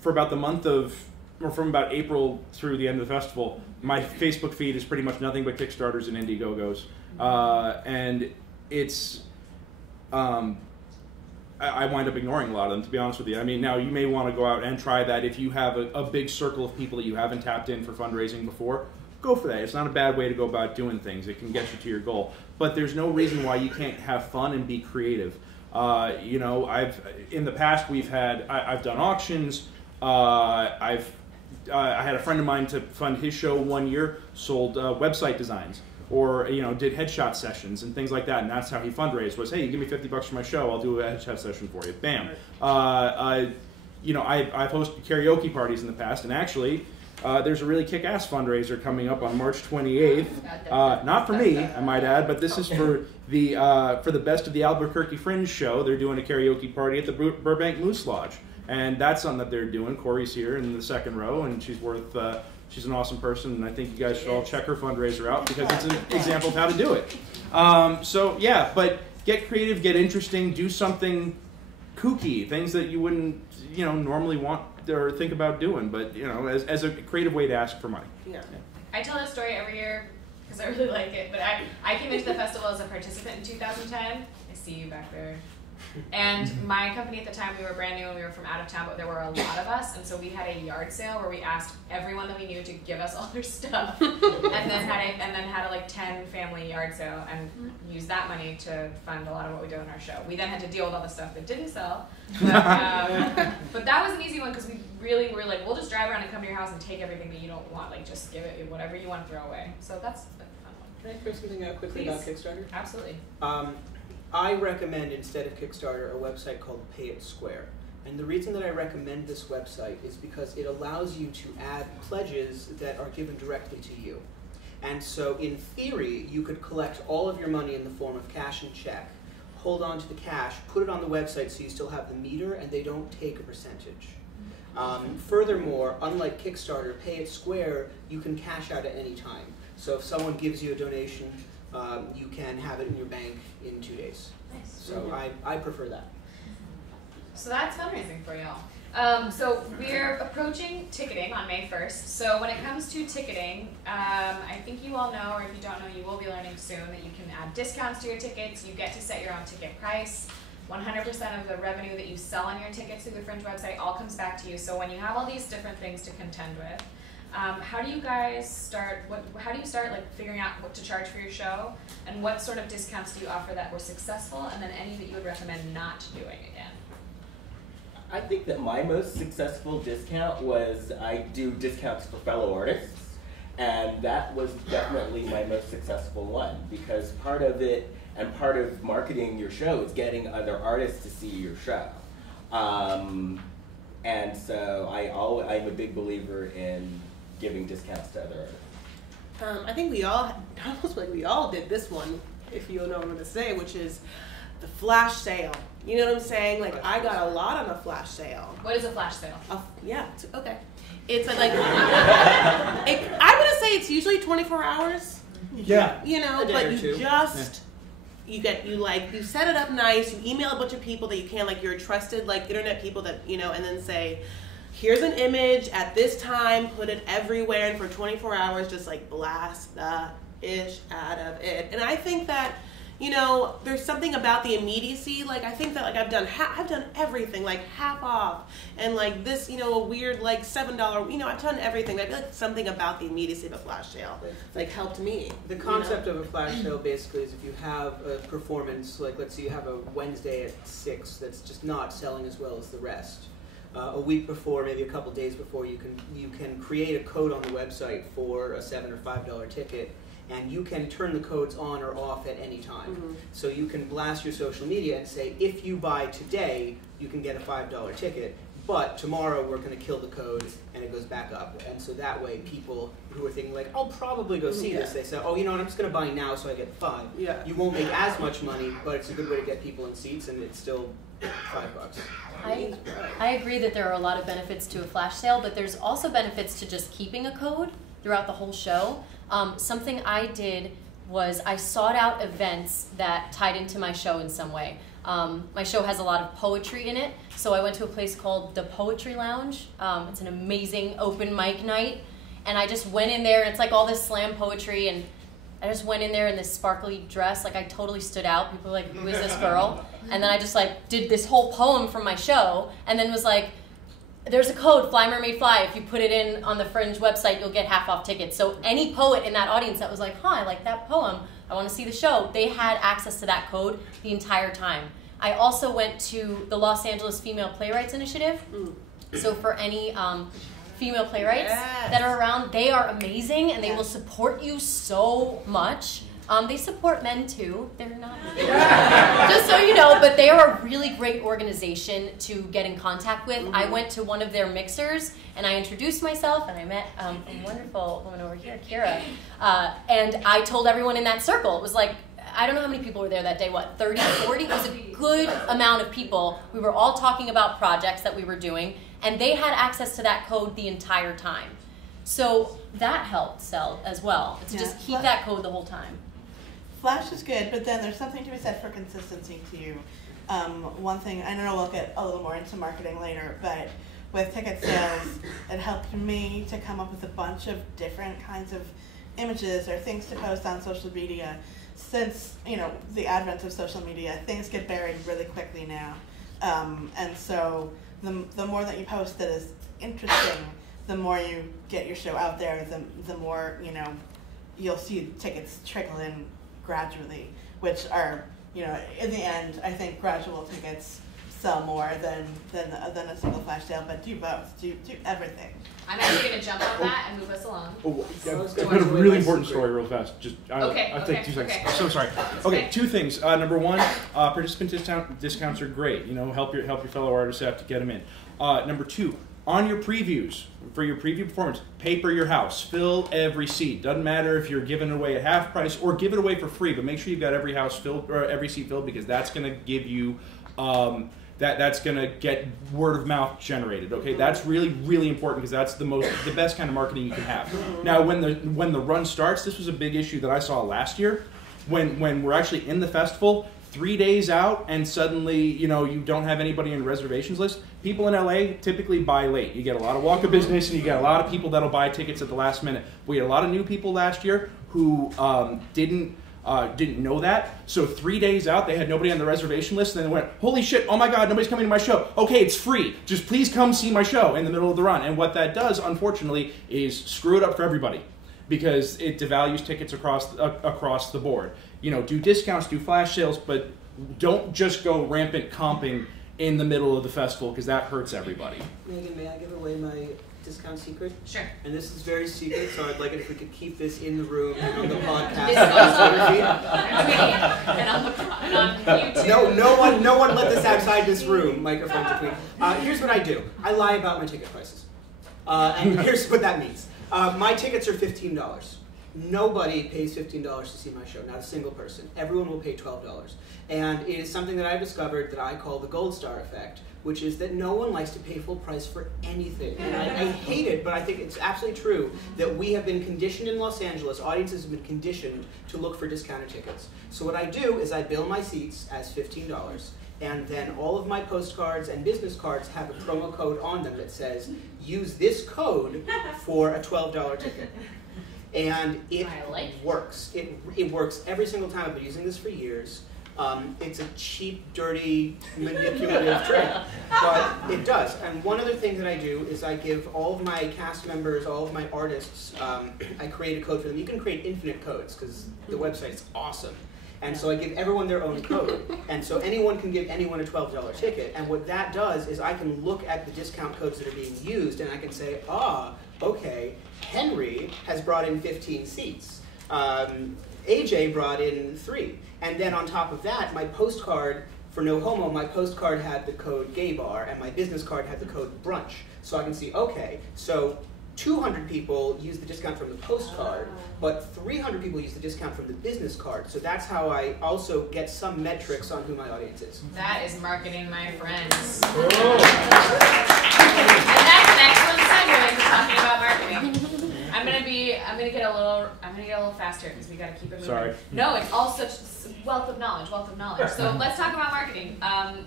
for about the month of, or from about April through the end of the festival, my Facebook feed is pretty much nothing but Kickstarters and Indiegogos, and it's I wind up ignoring a lot of them, to be honest with you. I mean, now you may want to go out and try that if you have a big circle of people that you haven't tapped in for fundraising before. Go for that. It's not a bad way to go about doing things. It can get you to your goal. But there's no reason why you can't have fun and be creative. In the past I've done auctions. I had a friend of mine to fund his show one year, sold website designs, or did headshot sessions and things like that, and that's how he fundraised. Was, hey, you give me $50 for my show, I'll do a headshot session for you. Bam. I've hosted karaoke parties in the past, and actually, there's a really kick-ass fundraiser coming up on March 28th. Not for me, I might add, but this is for the best of the Albuquerque Fringe show. They're doing a karaoke party at the Burbank Moose Lodge, and that's something that they're doing. Corey's here in the second row, and she's an awesome person, and I think you guys should all check her fundraiser out because it's an example of how to do it. So yeah, but get creative, get interesting, do something kooky, things that you wouldn't normally want or think about doing, but as a creative way to ask for money. Yeah. I tell this story every year because I really like it, but I came into the festival as a participant in 2010. I see you back there. And my company at the time, we were brand new and we were from out of town, but there were a lot of us, and so we had a yard sale where we asked everyone that we knew to give us all their stuff, and then had a like 10 family yard sale and used that money to fund a lot of what we do in our show. We then had to deal with all the stuff that didn't sell, but that was an easy one because we really were like, we'll just drive around and come to your house and take everything that you don't want, like just give it whatever you want to throw away. So that's a fun one. Can I throw something out quickly about Kickstarter? Absolutely. I recommend, instead of Kickstarter, a website called Pay It Square. And the reason that I recommend this website is because it allows you to add pledges that are given directly to you. And so in theory, you could collect all of your money in the form of cash and check, hold on to the cash, put it on the website so you still have the meter, and they don't take a percentage. Furthermore, unlike Kickstarter, Pay It Square, you can cash out at any time. So if someone gives you a donation, you can have it in your bank in 2 days. Nice. So I prefer that. So that's fundraising for y'all. So we're approaching ticketing on May 1st. So when it comes to ticketing, I think you all know, or if you don't know, you will be learning soon that you can add discounts to your tickets. You get to set your own ticket price. 100% of the revenue that you sell on your tickets through the Fringe website all comes back to you. So when you have all these different things to contend with, how do you guys start? How do you start like figuring out what to charge for your show, and what sort of discounts do you offer that were successful, and then any that you would recommend not doing again? I think that my most successful discount was I do discounts for fellow artists, and that was definitely my most successful one, because part of it and part of marketing your show is getting other artists to see your show. And so I'm a big believer in giving discounts to other artists. I think almost like we all did this one, if you know what I'm going to say, which is the flash sale. You know what I'm saying? Like, I got a lot on a flash sale. What is a flash sale? Okay. It's like, I'm going to say it's usually 24 hours. Yeah. But you just, you set it up nice, you email a bunch of people that you can, like your trusted, like internet people that, and then say, here's an image at this time, put it everywhere, and for 24 hours, just like blast the ish out of it. And I think that, you know, there's something about the immediacy. Like, I think that, like, I've done everything, like, half off, and, like, this, you know, a weird, like, $7, you know, I've done everything. I feel like something about the immediacy of a flash sale, like, helped me. The concept of a flash sale basically is if you have a performance, like, let's say you have a Wednesday at 6 that's just not selling as well as the rest. A week before, maybe a couple days before, you can create a code on the website for a $7 or $5 ticket, and you can turn the codes on or off at any time. So you can blast your social media and say, if you buy today, you can get a $5 ticket, but tomorrow we're going to kill the code and it goes back up. And so that way people who are thinking like, I'll probably go see this, they say, oh, you know what, I'm just going to buy now so I get 5. You won't make as much money, but it's a good way to get people in seats, and it's still $5. I agree that there are a lot of benefits to a flash sale, but there's also benefits to just keeping a code throughout the whole show. Something I did was I sought out events that tied into my show in some way. My show has a lot of poetry in it, so I went to a place called the Poetry Lounge. It's an amazing open mic night, and I just went in there, and it's like all this slam poetry, and I just went in there in this sparkly dress, like I totally stood out. People were like, who is this girl? And then I just like did this whole poem from my show, and then was like, there's a code, Fly Mermaid Fly. If you put it in on the Fringe website, you'll get half off tickets. So any poet in that audience that was like, I like that poem, I want to see the show, they had access to that code the entire time. I also went to the Los Angeles Female Playwrights Initiative. So for any female playwrights that are around, they are amazing, and they will support you so much. They support men too. They're not, just so you know, but they are a really great organization to get in contact with. I went to one of their mixers, and I introduced myself, and I met a wonderful woman over here, Kira, and I told everyone in that circle. It was like, I don't know how many people were there that day, what, 30, 40? It was a good amount of people. We were all talking about projects that we were doing, and they had access to that code the entire time. So that helped sell as well, to just keep that code the whole time. Flash is good, but then there's something to be said for consistency too. One thing, I know we'll get a little more into marketing later, but with ticket sales, it helped me to come up with a bunch of different kinds of images or things to post on social media. Since, you know, the advent of social media, things get buried really quickly now. And so the more that you post that is interesting, the more you get your show out there, the more, you know, you'll see tickets trickle in gradually, which are, you know, in the end, I think gradual tickets sell more than a single flash sale, but do both, do everything. I'm actually going to jump on that and move us along. I've got a really important story real fast. Just I'll take 2 seconds. Okay. So sorry. Okay, 2 things. Number 1, participant discounts are great. You know, help your fellow artists out to get them in. Number 2, on your previews, for your preview performance, paper your house. Fill every seat. Doesn't matter if you're giving it away at half price or give it away for free, but make sure you've got every house filled or every seat filled, because that's going to give you that's going to get word of mouth generated. Okay, that's really, really important, because that's the best kind of marketing you can have. Now, when the run starts, this was a big issue that I saw last year. When we're actually in the festival, 3 days out, and suddenly, you know, you don't have anybody in the reservations list. People in LA typically buy late. You get a lot of walk-up business, and you get a lot of people that'll buy tickets at the last minute. We had a lot of new people last year who didn't know that. So 3 days out, they had nobody on the reservation list, and then they went, holy shit, oh my God, nobody's coming to my show. Okay, it's free. Just please come see my show in the middle of the run. And what that does, unfortunately, is screw it up for everybody, because it devalues tickets across the board. You know, do discounts, do flash sales, but don't just go rampant comping in the middle of the festival, because that hurts everybody. Megan, may I give away my discount secret? Sure. And this is very secret, so I'd like it if we could keep this in the room on the podcast. And on YouTube. No one let this outside this room. Microphone between. Here's what I do. I lie about my ticket prices. And here's what that means. My tickets are $15. Nobody pays $15 to see my show, not a single person. Everyone will pay $12. And it is something that I discovered that I call the gold star effect, which is that no one likes to pay full price for anything. And I hate it, but I think it's absolutely true that we have been conditioned in Los Angeles, audiences have been conditioned to look for discounted tickets. So what I do is I bill my seats as $15, and then all of my postcards and business cards have a promo code on them that says, use this code for a $12 ticket. And it works. It works every single time. I've been using this for years. It's a cheap, dirty, manipulative trick, but it does. And one other thing that I do is I give all of my cast members, all of my artists, I create a code for them. You can create infinite codes because the website's awesome. And so I give everyone their own code. And so anyone can give anyone a $12 ticket. And what that does is I can look at the discount codes that are being used and I can say, okay, Henry has brought in 15 seats. AJ brought in 3. And then on top of that, my postcard for No Homo, my postcard had the code gay bar, and my business card had the code brunch. So I can see, okay, so 200 people use the discount from the postcard, but 300 people use the discount from the business card. So that's how I also get some metrics on who my audience is. That is marketing, my friends. And that's an excellent segue into talking about marketing. I'm gonna get a little faster because we gotta keep it moving. Sorry. No, it's all such wealth of knowledge. So let's talk about marketing.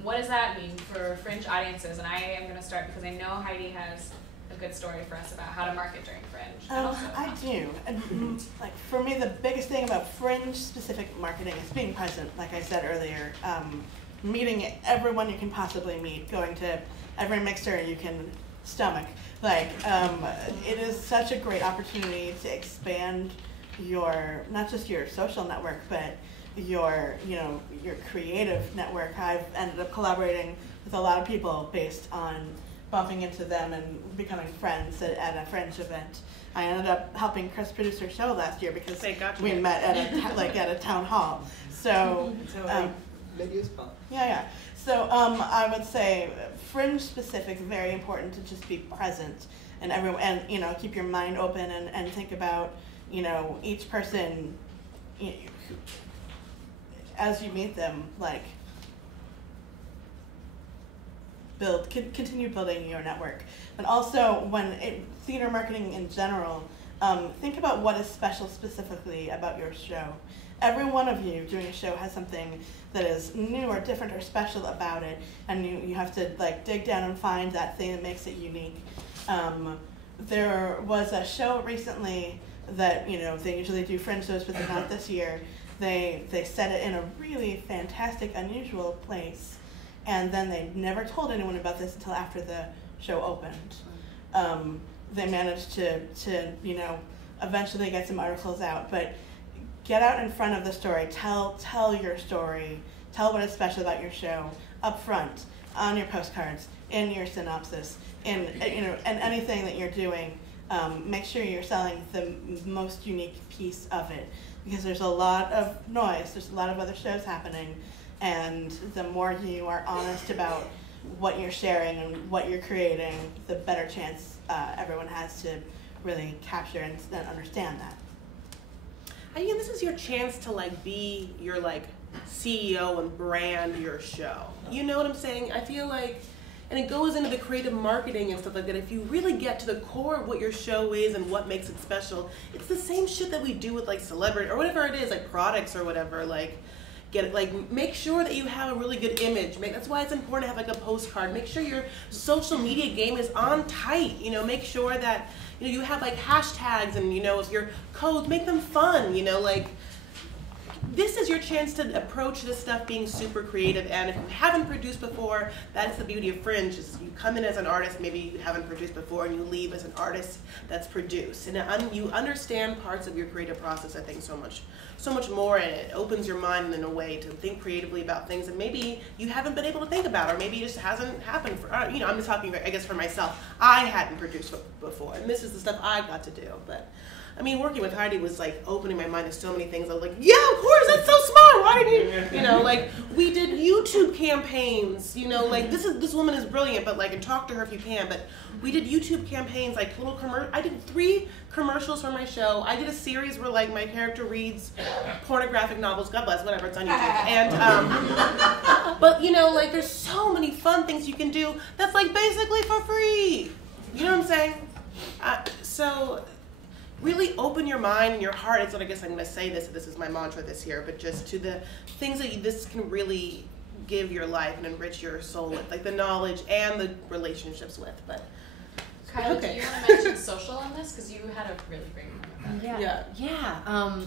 What does that mean for Fringe audiences? And I am gonna start because I know Heidi has a good story for us about how to market during Fringe. I do. And, like, for me, the biggest thing about Fringe-specific marketing is being present, like I said earlier. Meeting everyone you can possibly meet, going to every mixer you can stomach. Like, it is such a great opportunity to expand your, not just your social network, but your creative network. I've ended up collaborating with a lot of people based on bumping into them and becoming friends at a Fringe event. I ended up helping Chris produce her show last year because we met at a town hall. So, yeah. So I would say Fringe specific, very important to just be present and everyone, and keep your mind open and think about each person as you meet them, like continue building your network. But also theater marketing in general, think about what is special specifically about your show. Every one of you doing a show has something that is new or different or special about it, and you have to dig down and find that thing that makes it unique. There was a show recently that they usually do Fringe shows, but they're not this year. They set it in a really fantastic, unusual place, and then they never told anyone about this until after the show opened. They managed to eventually get some articles out, but get out in front of the story. Tell your story. Tell what is special about your show up front, on your postcards, in your synopsis, in anything that you're doing. Make sure you're selling the most unique piece of it, because there's a lot of noise. There's a lot of other shows happening, and the more you are honest about what you're sharing and what you're creating, the better chance everyone has to really capture and understand that. I think this is your chance to be your CEO and brand your show. You know what I'm saying? I feel like, and it goes into the creative marketing and stuff like that. If you really get to the core of what your show is and what makes it special, it's the same shit that we do with celebrity or whatever it is, products or whatever. Make sure that you have a really good image. That's why it's important to have a postcard. Make sure your social media game is on tight. Make sure that you have hashtags and if your codes, make them fun. This is your chance to approach this stuff being super creative. And if you haven't produced before, that's the beauty of Fringe. Is you come in as an artist, maybe you haven't produced before, and you leave as an artist that's produced. And you understand parts of your creative process, I think, so much more, and it opens your mind in a way to think creatively about things that maybe you haven't been able to think about, or maybe it just hasn't happened for, I'm just talking, I guess, for myself. I hadn't produced before, and this is the stuff I got to do. But working with Heidi was opening my mind to so many things. I was yeah, of course, that's so smart. Why didn't you, we did YouTube campaigns, this woman is brilliant, but and talk to her if you can, but we did YouTube campaigns, little I did 3 commercials for my show. I did a series where my character reads pornographic novels, God bless, whatever, it's on YouTube. And, but there's so many fun things you can do that's basically for free. You know what I'm saying? So really open your mind and your heart. It's what I guess I'm going to say this is my mantra this year, but just to the things that this can really give your life and enrich your soul with, the knowledge and the relationships with. But Kyla, Okay. do you want to mention social on this? Because you had a really great moment about it. Yeah.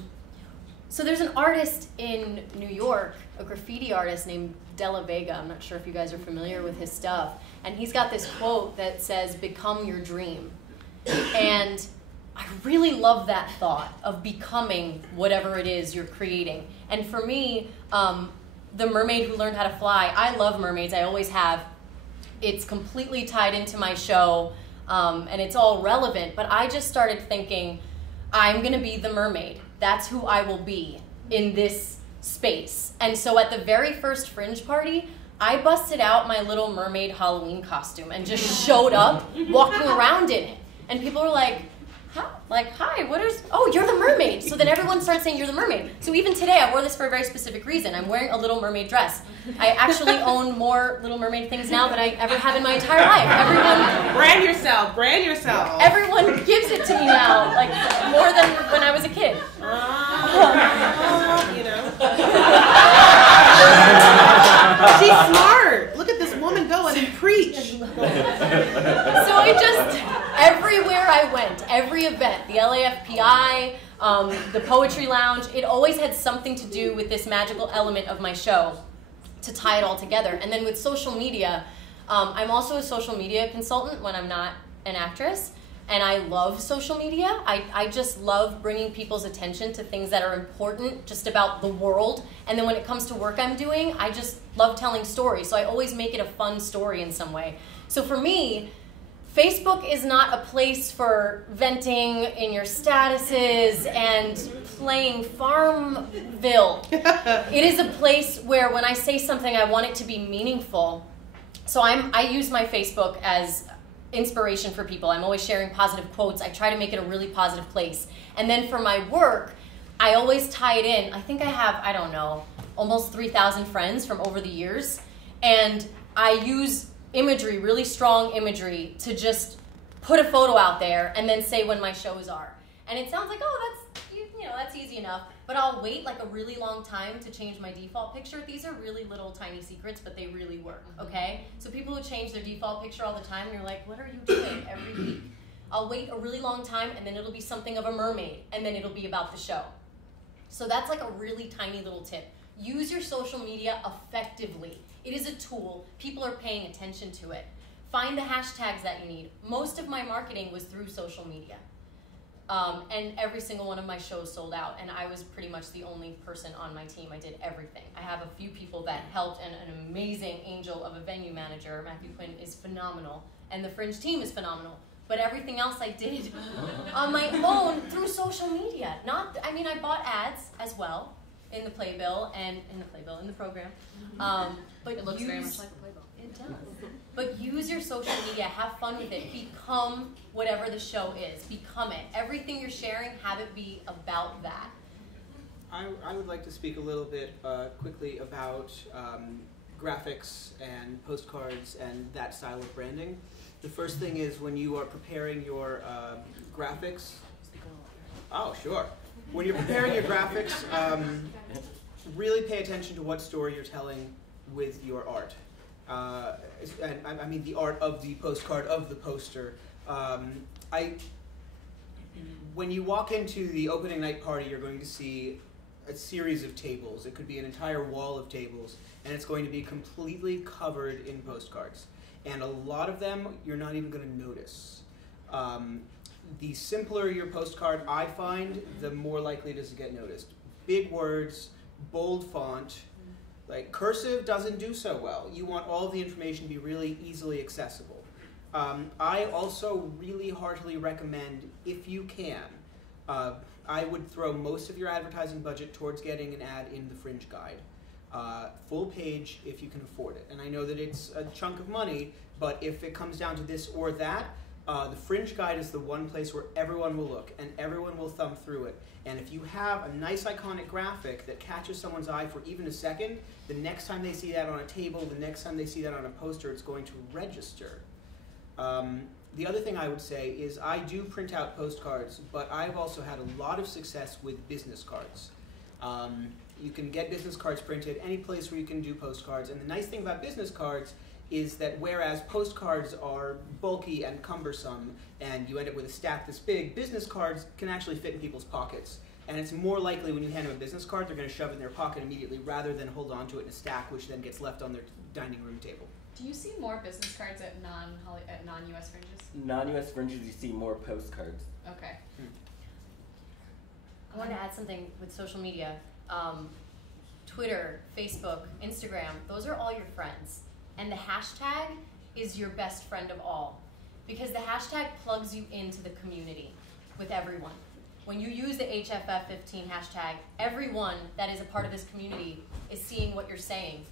So there's an artist in New York, a graffiti artist named Della Vega. I'm not sure if you guys are familiar with his stuff. And he's got this quote that says, "Become your dream." And I really love that thought of becoming whatever it is you're creating. And for me, The Mermaid Who Learned How to Fly, I love mermaids, I always have. It's completely tied into my show, and it's all relevant. But I just started thinking, I'm going to be the mermaid. That's who I will be in this space. And so at the very first Fringe party, I busted out my Little Mermaid Halloween costume and just showed up walking around in it. And people were like, hi, oh, you're the mermaid. So then everyone started saying you're the mermaid. So even today, I wore this for a very specific reason. I'm wearing a Little Mermaid dress. I actually own more Little Mermaid things now than I ever have in my entire life. Everyone... Brand yourself. Everyone gives it to me now, like more than when I was a kid. You know. She's smart. Look at this woman go and preach. So I just, everywhere I went, every event, the LAFPI, the Poetry Lounge, it always had something to do with this magical element of my show to tie it all together. And then with social media, I'm also a social media consultant when I'm not an actress. And I love social media. I just love bringing people's attention to things that are important just about the world. And then when it comes to work I'm doing, I just love telling stories. So I always make it a fun story in some way. So for me, Facebook is not a place for venting in your statuses and playing Farmville. It is a place where when I say something, I want it to be meaningful. So I use my Facebook as inspiration for people. I'm always sharing positive quotes. I try to make it a really positive place. And then for my work, I always tie it in. I think I have, I don't know, almost 3,000 friends from over the years. And I use imagery, really strong imagery, to just put a photo out there and then say when my shows are. And it sounds like, oh, that's easy enough. But I'll wait like a really long time to change my default picture. These are really little tiny secrets, but they really work, okay? So people who change their default picture all the time, and you're like, what are you doing every week? I'll wait a really long time, and then it'll be something of a mermaid, and then it'll be about the show. So that's like a really tiny little tip. Use your social media effectively. It is a tool. People are paying attention to it. Find the hashtags that you need. Most of my marketing was through social media. And every single one of my shows sold out, and I was pretty much the only person on my team. I did everything. I have a few people that helped, and an amazing angel of a venue manager, Matthew Quinn, is phenomenal, and the Fringe team is phenomenal. But everything else I did on my own through social media. I bought ads as well in the playbill and in the program. But it looks very much like a playbill. It does. But use your social media, have fun with it, become whatever the show is, become it. Everything you're sharing, have it be about that. I would like to speak a little bit quickly about graphics and postcards and that style of branding. The first thing is when you are preparing your graphics. Oh, sure. When you're preparing your graphics, really pay attention to what story you're telling with your art. And I mean the art of the postcard, of the poster. When you walk into the opening night party, you're going to see a series of tables. It could be an entire wall of tables, and it's going to be completely covered in postcards. And a lot of them you're not even going to notice. The simpler your postcard, I find, the more likely it is to get noticed. Big words, bold font. Like cursive doesn't do so well. You want all of the information to be really easily accessible. I also really heartily recommend, if you can, I would throw most of your advertising budget towards getting an ad in the Fringe Guide. Full page if you can afford it. And I know that it's a chunk of money, but if it comes down to this or that, the Fringe Guide is the one place where everyone will look and everyone will thumb through it. And if you have a nice iconic graphic that catches someone's eye for even a second, the next time they see that on a table, the next time they see that on a poster, it's going to register. The other thing I would say is I do print out postcards, but I've also had a lot of success with business cards. You can get business cards printed any place where you can do postcards. And the nice thing about business cards is that whereas postcards are bulky and cumbersome, and you end up with a stack this big, business cards can actually fit in people's pockets. And it's more likely when you hand them a business card, they're going to shove it in their pocket immediately rather than hold on to it in a stack, which then gets left on their dining room table. Do you see more business cards at non-US fringes? Non-US fringes, you see more postcards. Okay. I want to add something with social media. Twitter, Facebook, Instagram, those are all your friends. And the hashtag is your best friend of all. Because the hashtag plugs you into the community with everyone. When you use the HFF15 hashtag, everyone that is a part of this community is seeing what you're saying.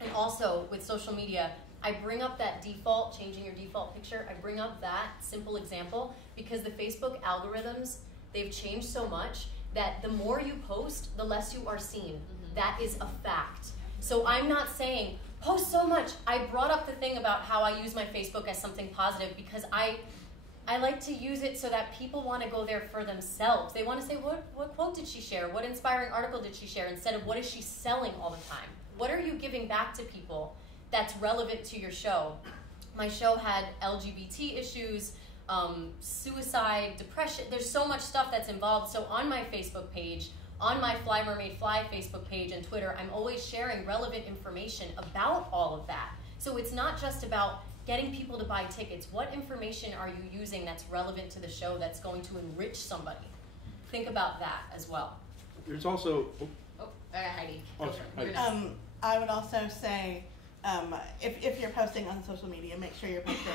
And also, with social media, I bring up that default, changing your default picture, I bring up that simple example because the Facebook algorithms, they've changed so much that the more you post, the less you are seen. That is a fact. So I'm not saying, post so much. I brought up the thing about how I use my Facebook as something positive because I like to use it so that people want to go there for themselves. They want to say, what quote did she share? What inspiring article did she share? Instead of what is she selling all the time? What are you giving back to people that's relevant to your show? My show had LGBT issues, suicide, depression. There's so much stuff that's involved. So on my Facebook page, on my Fly Mermaid Fly Facebook page and Twitter, I'm always sharing relevant information about all of that. So it's not just about getting people to buy tickets. What information are you using that's relevant to the show that's going to enrich somebody? Think about that as well. There's also... Heidi. Oh, Heidi. I would also say, if you're posting on social media, make sure you're posting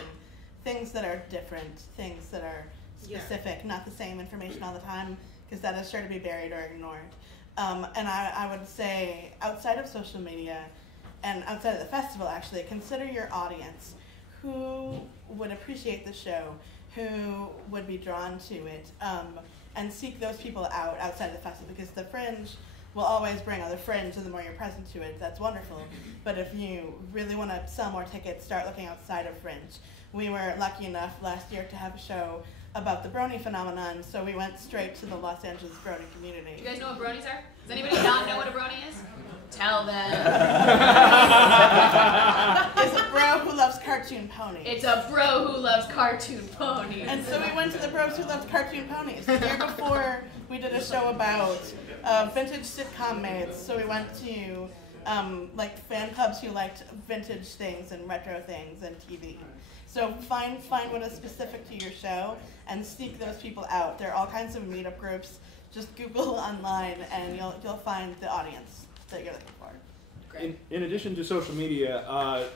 things that are different, things that are specific, not the same information all the time, because that is sure to be buried or ignored. And I would say, outside of social media, and outside of the festival actually, consider your audience. Who would appreciate the show, who would be drawn to it, and seek those people out outside of the festival, because the Fringe will always bring other friends, and the more you're present to it, that's wonderful. But if you really want to sell more tickets, start looking outside of Fringe. We were lucky enough last year to have a show about the brony phenomenon, so we went straight to the Los Angeles brony community. Do you guys know what bronies are? Does anybody not know what a brony is? Tell them. It's a bro who loves cartoon ponies. It's a bro who loves cartoon ponies. And so we went to the bros who loved cartoon ponies. The year before, we did a show about vintage sitcom maids. So we went to like fan clubs who liked vintage things and retro things and TV. So find what is specific to your show and seek those people out. There are all kinds of meetup groups. Just Google online and you'll find the audience that you're looking for. Great. In addition to social media,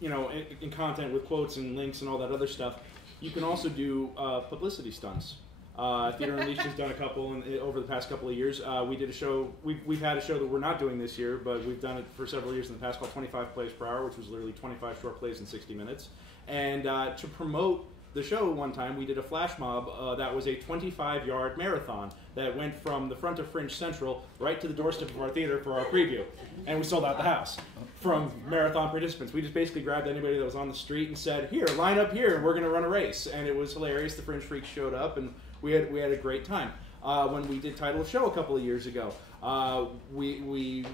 in content with quotes and links and all that other stuff, you can also do publicity stunts. Theater Unleashed has done a couple over the past couple of years. We did a show. We've had a show that we're not doing this year, but we've done it for several years in the past, called 25 Plays Per Hour, which was literally 25 short plays in 60 minutes. And to promote the show one time, we did a flash mob that was a 25-yard marathon that went from the front of Fringe Central right to the doorstep of our theater for our preview. And we sold out the house from marathon participants. We just basically grabbed anybody that was on the street and said, here, line up here, and we're going to run a race. And it was hilarious. The Fringe Freaks showed up, and we had a great time. When we did Title of Show a couple of years ago, we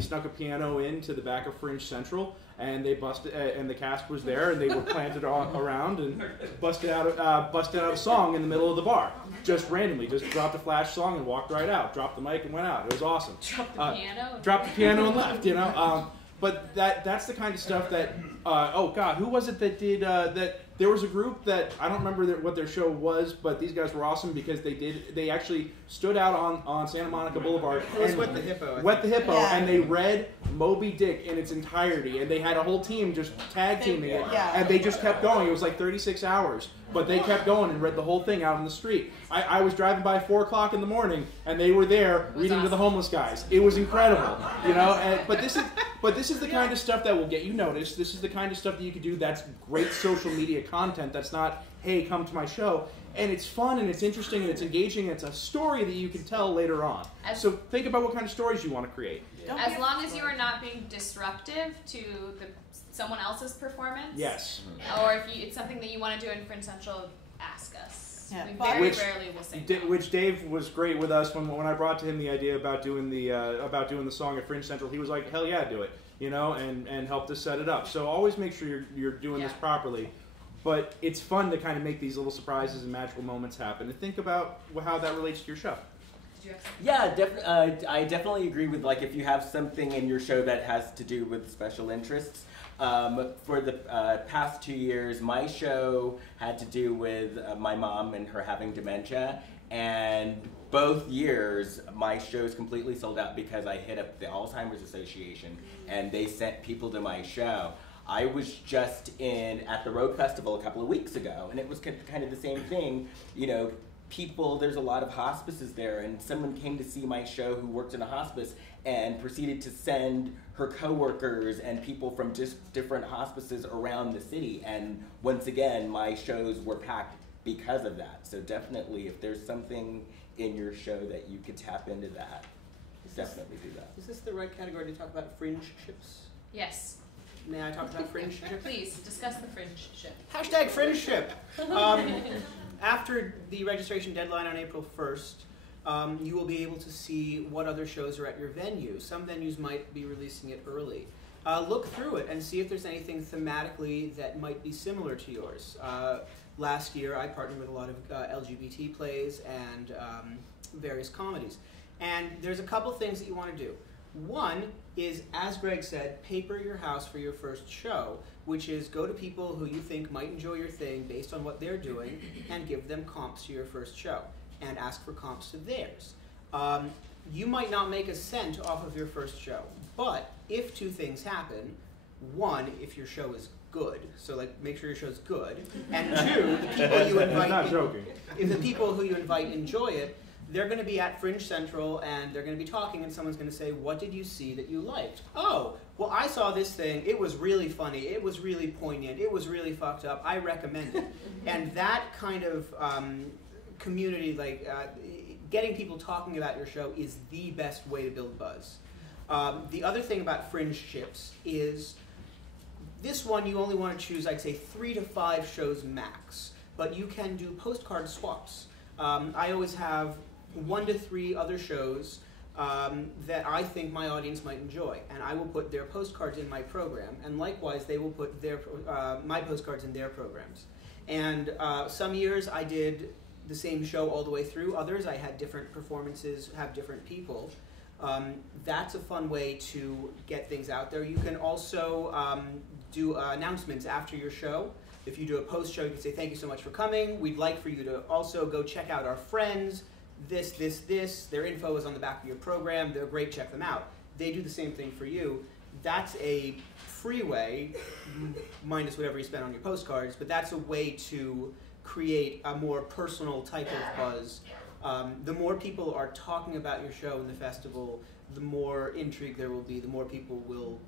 snuck a piano into the back of Fringe Central, and they busted, and the cast was there, and they were planted all around and busted out a song in the middle of the bar, just randomly, just dropped a flash song and walked right out, dropped the mic and went out. It was awesome. Dropped the piano and left. But that's the kind of stuff that. Oh God, who was it that did that? There was a group that, I don't remember what their show was, but these guys were awesome because they actually stood out on Santa Monica Boulevard. It was Wet the Hippo. Wet the Hippo, yeah. And they read Moby Dick in its entirety, and they had a whole team just tag teaming it, and they just kept going. It was like 36 hours, but they kept going and read the whole thing out on the street. I was driving by 4 o'clock in the morning, and they were there reading to the homeless guys. It was incredible, but this is the kind of stuff that will get you noticed. This is the kind of stuff that you can do that's great social media content that's not, hey, come to my show. And it's fun, and it's interesting, and it's engaging, and it's a story that you can tell later on. So think about what kind of stories you want to create. As long as you are not being disruptive to someone else's performance. Yes. Or if it's something that you want to do in Fringe Central, ask us. Yeah. We very Which rarely will say no. Which Dave was great with us when I brought to him the idea about doing the song at Fringe Central. He was like, hell yeah, do it, and helped us set it up. So always make sure you're doing this properly. But it's fun to kind of make these little surprises and magical moments happen. And think about how that relates to your show. Yeah, I definitely agree with, like, if you have something in your show that has to do with special interests. For the past 2 years, my show had to do with my mom and her having dementia, and both years my show's completely sold out because I hit up the Alzheimer's Association and they sent people to my show. I was just at the Road Festival a couple of weeks ago, and it was kind of the same thing. There's a lot of hospices there, and someone came to see my show who worked in a hospice and proceeded to send her coworkers and people from just different hospices around the city. And once again, my shows were packed because of that. So definitely, if there's something in your show that you could tap into that, definitely do that. Is this the right category to talk about fringe ships? Yes. May I talk about fringe ships? Please, discuss the fringe ship. Hashtag fringe ship. After the registration deadline on April 1st, you will be able to see what other shows are at your venue. Some venues might be releasing it early. Look through it and see if there's anything thematically that might be similar to yours. Last year, I partnered with a lot of LGBT plays and various comedies. And there's a couple things that you want to do. One is, as Greg said, paper your house for your first show, which is go to people who you think might enjoy your thing based on what they're doing and give them comps to your first show and ask for comps to theirs. You might not make a cent off of your first show, but if two things happen, one, if your show is good, so make sure your show's good, and two, the people you invite, not joking. If the people who you invite enjoy it, they're going to be at Fringe Central and they're going to be talking, and someone's going to say, what did you see that you liked? Oh, well, I saw this thing. It was really funny. It was really poignant. It was really fucked up. I recommend it. And that kind of community, getting people talking about your show is the best way to build buzz. The other thing about fringe ships is this one you only want to choose, I'd say, 3 to 5 shows max, but you can do postcard swaps. I always have 1 to 3 other shows that I think my audience might enjoy, and I will put their postcards in my program, and likewise they will put my postcards in their programs. And some years I did the same show all the way through. Others I had different performances, have different people. That's a fun way to get things out there. You can also do announcements after your show. If you do a post show, you can say, thank you so much for coming. We'd like for you to also go check out our friends, this. Their info is on the back of your program. They're great, check them out. They do the same thing for you. That's a free way, minus whatever you spend on your postcards, but that's a way to create a more personal type of buzz. The more people are talking about your show in the festival, the more intrigue there will be, the more people will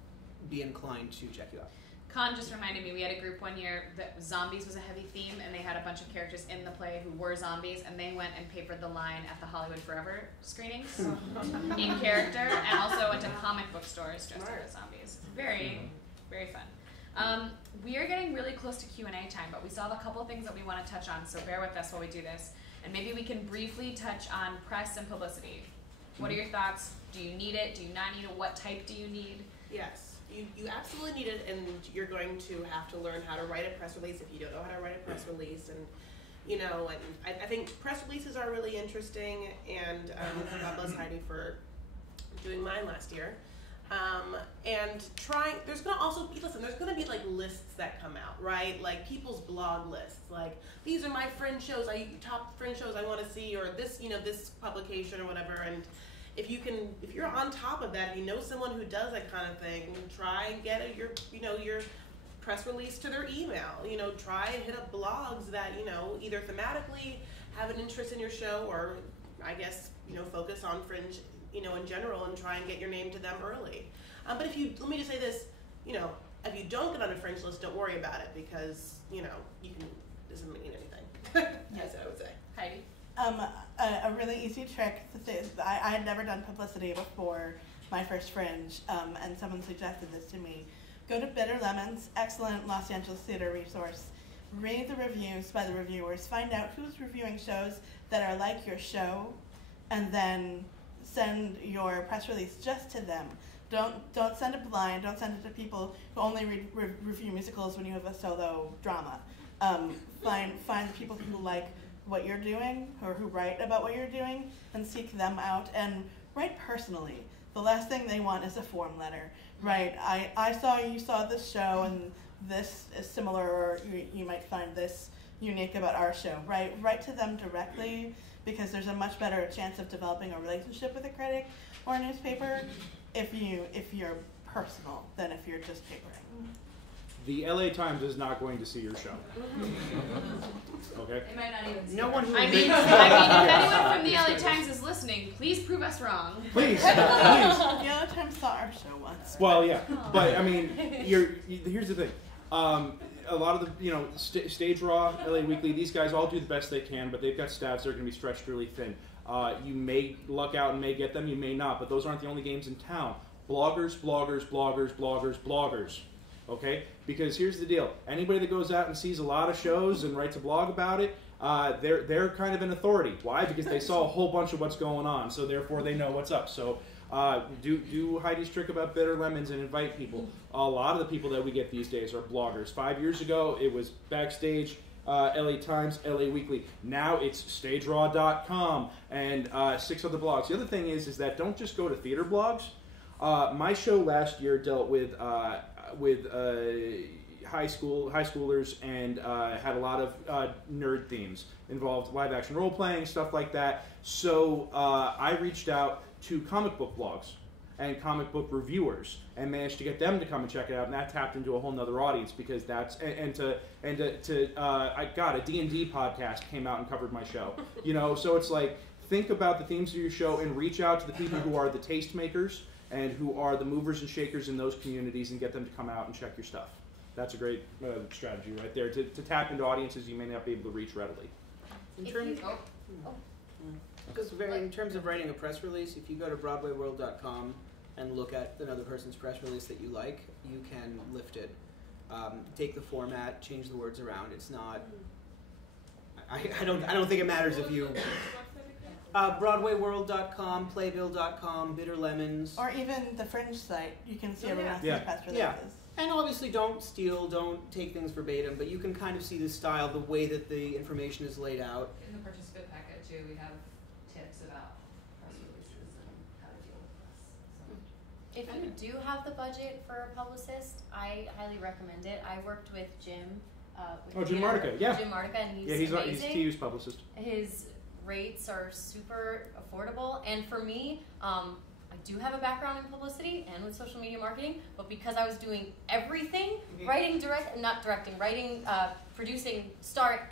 be inclined to check you out. Con just reminded me, we had a group one year that zombies was a heavy theme, and they had a bunch of characters in the play who were zombies, and they went and papered the line at the Hollywood Forever screenings in character, and also went to comic book stores dressed up as zombies. Very, very fun. We are getting really close to Q&A time, but we still have a couple things that we want to touch on, so bear with us while we do this. And maybe we can briefly touch on press and publicity. What are your thoughts? Do you need it? Do you not need it? What type do you need? Yes. You absolutely need it, and you're going to have to learn how to write a press release if you don't know how to write a press release. And I think press releases are really interesting, and God bless Heidi for doing mine last year. There's going to also be, there's going to be lists that come out, right? Like people's blog lists, like these are my fringe shows, top fringe shows I want to see, or this, this publication or whatever. And if you're on top of that, if you know someone who does that kind of thing, try and get your press release to their email. Try and hit up blogs that, either thematically have an interest in your show, or I guess, focus on fringe, in general, and try and get your name to them early. But let me just say this, if you don't get on a fringe list, don't worry about it, because, doesn't mean anything. That's what I would say. Heidi? A really easy trick to say is I had never done publicity before my first Fringe, and someone suggested this to me. Go to Bitter Lemons, excellent Los Angeles theater resource. read the reviews by the reviewers, find out who's reviewing shows that are like your show, and then send your press release just to them. Don't send it blind. Don't send it to people who only review musicals when you have a solo drama. Find the people who like what you're doing or who write about what you're doing and seek them out and write personally. The last thing they want is a form letter. Right, I saw you saw this show and this is similar, or you might find this unique about our show. Right, write to them directly, because there's a much better chance of developing a relationship with a critic or a newspaper if you're personal than if you're just papering. The LA Times is not going to see your show. Okay? It might not even see No one who I mean, if anyone from the LA Times is listening, please prove us wrong. Please, please. The LA Times saw our show once. Well, yeah, but I mean, here's the thing. A lot of the, Stage Raw, LA Weekly, these guys all do the best they can, but they've got staffs that are going to be stretched really thin. You may luck out and may get them, you may not, but those aren't the only games in town. Bloggers, bloggers, bloggers, bloggers, bloggers. Okay? Because here's the deal. Anybody that goes out and sees a lot of shows and writes a blog about it, they're kind of an authority. Why? Because they saw a whole bunch of what's going on, so therefore they know what's up. So do Heidi's trick about bitter lemons and invite people. A lot of the people that we get these days are bloggers. 5 years ago, it was Backstage, LA Times, LA Weekly. Now it's StageRaw.com and 6 other blogs. The other thing is that don't just go to theater blogs. My show last year dealt with high schoolers and had a lot of nerd themes, involved live action role playing, stuff like that. So I reached out to comic book blogs and comic book reviewers and managed to get them to come and check it out, and that tapped into a whole nother audience, because that's I got a D&D podcast came out and covered my show. So it's like, think about the themes of your show and reach out to the people who are the tastemakers and who are the movers and shakers in those communities and get them to come out and check your stuff. That's a great strategy right there, to tap into audiences you may not be able to reach readily. In terms of writing a press release, if you go to BroadwayWorld.com and look at another person's press release that you like, you can lift it. Take the format, change the words around. It's not. I don't think it matters if you. BroadwayWorld.com, Playbill.com, Bitter Lemons. Or even the Fringe site. You can see everyone else's press releases. Yeah. And obviously don't steal, don't take things verbatim, but you can kind of see the style, the way that the information is laid out. In the participant packet too, we have tips about press releases and how to deal with this. If you do have the budget for a publicist, I highly recommend it. I worked with Jim. Jim Martica, yeah. Jim Martica, and he's he's amazing. TU's publicist. His rates are super affordable, and for me, I do have a background in publicity and with social media marketing, but because I was doing everything, producing,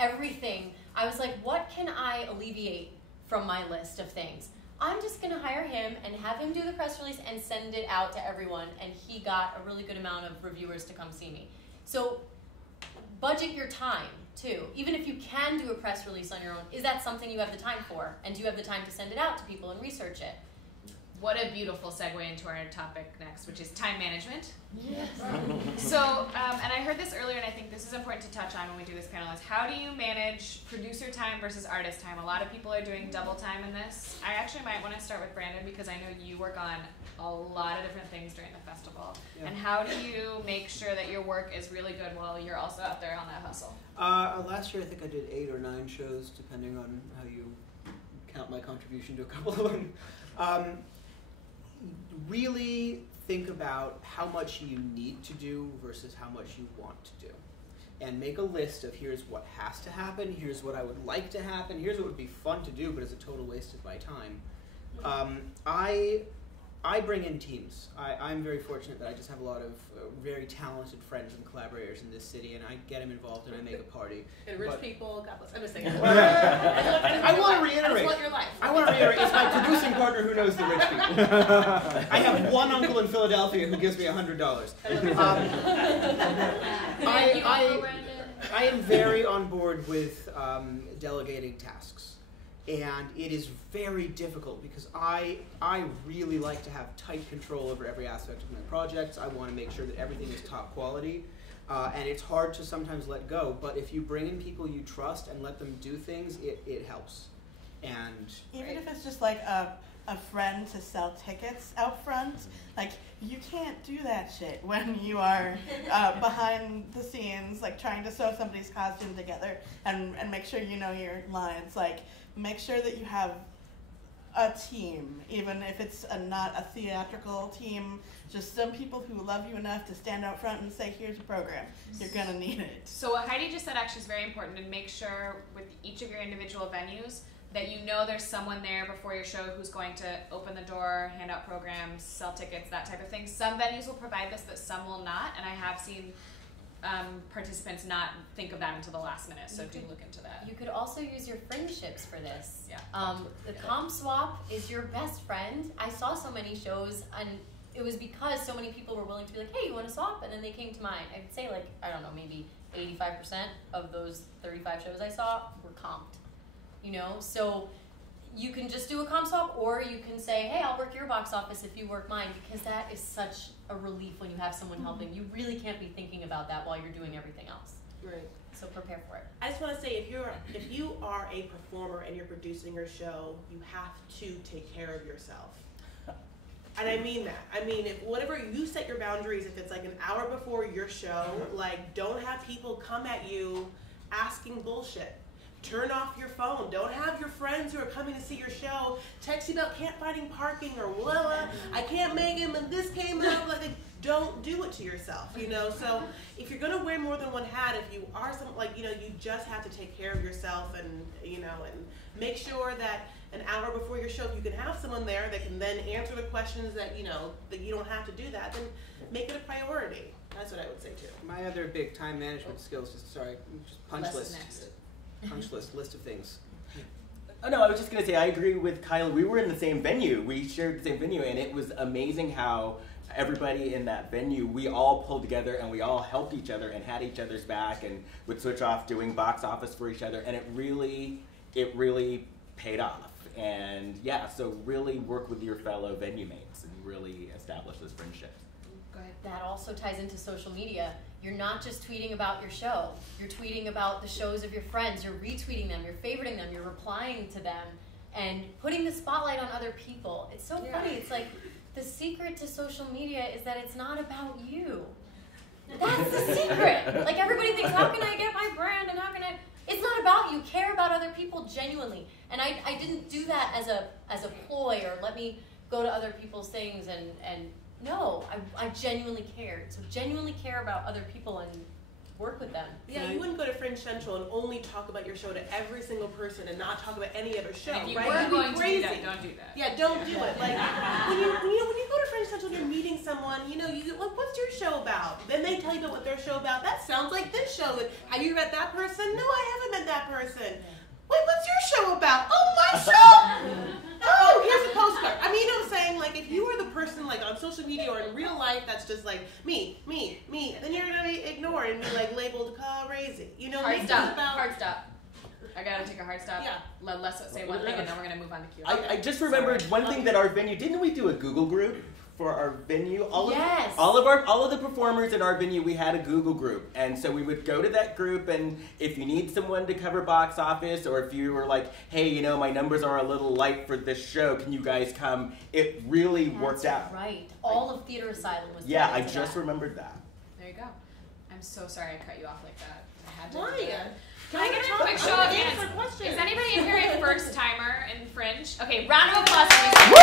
everything, I was like, what can I alleviate from my list of things? I'm just going to hire him and have him do the press release and send it out to everyone, and he got a really good amount of reviewers to come see me. So budget your time, too. Even if you can do a press release on your own, is that something you have the time for? And do you have the time to send it out to people and research it? What a beautiful segue into our topic next, which is time management. Yes. So, and I heard this earlier, and I think this is important to touch on when we do this panel, is how do you manage producer time versus artist time? A lot of people are doing double time in this. I actually might want to start with Brandon, because I know you work on a lot of different things during the festival. Yeah. And how do you make sure that your work is really good while you're also out there on that hustle? Last year I think I did 8 or 9 shows, depending on how you count my contribution to a couple of them. Really think about how much you need to do versus how much you want to do. And make a list of here's what has to happen, here's what I would like to happen, here's what would be fun to do but is a total waste of my time. I bring in teams. I'm very fortunate that I just have a lot of very talented friends and collaborators in this city, and I get them involved and I make a party. And rich people, God bless. I'm just saying. I want to reiterate. Your life. I want to reiterate. It's my producing partner who knows the rich people. I have one uncle in Philadelphia who gives me $100. I am very on board with delegating tasks. And it is very difficult because I really like to have tight control over every aspect of my projects. I want to make sure that everything is top quality. And it's hard to sometimes let go, but if you bring in people you trust and let them do things, it helps. And even if it's just like a friend to sell tickets out front, like you can't do that shit when you are behind the scenes, like trying to sew somebody's costume together and make sure you know your lines. Like make sure that you have a team, even if it's not a theatrical team, just some people who love you enough to stand out front and say, here's a program, you're gonna need it. So what Heidi just said actually is very important, and make sure with each of your individual venues that you know there's someone there before your show who's going to open the door, hand out programs, sell tickets, that type of thing. Some venues will provide this, but some will not, and I have seen participants not think of that until the last minute, so do look into that. You could also use your friendships for this. Yeah. The comp swap is your best friend. I saw so many shows, and it was because so many people were willing to be like, hey, you want to swap? And then they came to mine. I would say, like, I don't know, maybe 85% of those 35 shows I saw were comped. You know, so you can just do a comp swap, or you can say, hey, I'll work your box office if you work mine, because that is such a relief when you have someone helping. You really can't be thinking about that while you're doing everything else. Right. So prepare for it. I just want to say, if you are a performer and you're producing your show, you have to take care of yourself. And I mean that. I mean, if whatever you set your boundaries, if it's like an hour before your show, like don't have people come at you asking bullshit. Turn off your phone. Don't have your friends who are coming to see your show text you about can't finding parking or blah, I can't make him and this came up. Like, don't do it to yourself, you know? So if you're gonna wear more than one hat, if you are some, like, you know, you just have to take care of yourself and, you know, and make sure that an hour before your show, if you can have someone there that can then answer the questions that, you know, that you don't have to do that, then make it a priority. That's what I would say too. my other big time management skills, just punch list. Punch list of things. Oh no, I was just gonna say I agree with Kyla. We were in the same venue. We shared the same venue, and it was amazing how everybody in that venue, we all pulled together and we all helped each other and had each other's back and would switch off doing box office for each other, and it really paid off. And yeah, so really work with your fellow venue mates and really establish those friendships. Go ahead. That also ties into social media. You're not just tweeting about your show. You're tweeting about the shows of your friends. You're retweeting them. You're favoriting them. You're replying to them and putting the spotlight on other people. It's so funny. It's like the secret to social media is that it's not about you. That's the secret. Like everybody thinks, how can I get my brand and how can I... It's not about you. Care about other people genuinely. And I didn't do that as a ploy or let me go to other people's things and no, I genuinely cared. So genuinely care about other people and work with them. Yeah, you wouldn't go to Fringe Central and only talk about your show to every single person and not talk about any other show, And if you right? were going to do that, don't do that. Yeah, don't do it. Like when you go to Fringe Central, you're meeting someone. You know, like, what's your show about? Then they tell you about what their show about. That sounds like this show. Have you met that person? No, I haven't met that person. Wait, what's your show about? Oh, my show. Oh, here's a postcard. I mean, you know what I'm saying? Like, if you were the person, like, on social media or in real life that's just like, me, then you're going to ignore it and be, like, labeled crazy. You know, Hard stop. I gotta take a hard stop. Yeah. Let's say one thing and then we're going to move on to Q. I just remembered one thing that our venue, didn't we do a Google group for our venue? All of the performers in our venue, we had a Google group. And so we would go to that group, and if you need someone to cover box office, or if you were like, hey, you know, my numbers are a little light for this show, can you guys come? It really worked out. Right. All of Theater Asylum was Yeah, I just remembered that. There you go. I'm so sorry I cut you off like that. I had to. Why? Can I get a quick show of hands? Is anybody in here a first timer in Fringe? Okay, round of applause for me. Woo!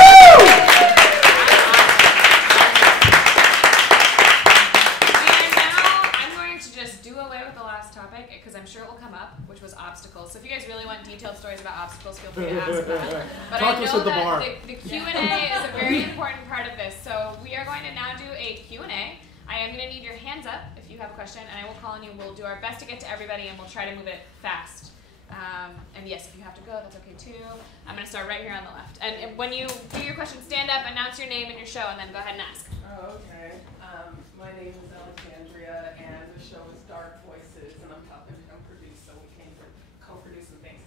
Do away with the last topic because I'm sure it will come up, which was obstacles. So if you guys really want detailed stories about obstacles, feel free to ask that. But I know that the Q&A is a very important part of this. So we are going to now do a Q&A. I am going to need your hands up if you have a question, and I will call on you. We'll do our best to get to everybody, and we'll try to move it fast. And yes, if you have to go, that's okay too. I'm going to start right here on the left. And when you do your question, stand up, announce your name and your show, and then go ahead and ask. Oh, okay. My name is Alexandria, and the show is Dark Voices, and I'm helping to co-produce, so we came to co-produce some things.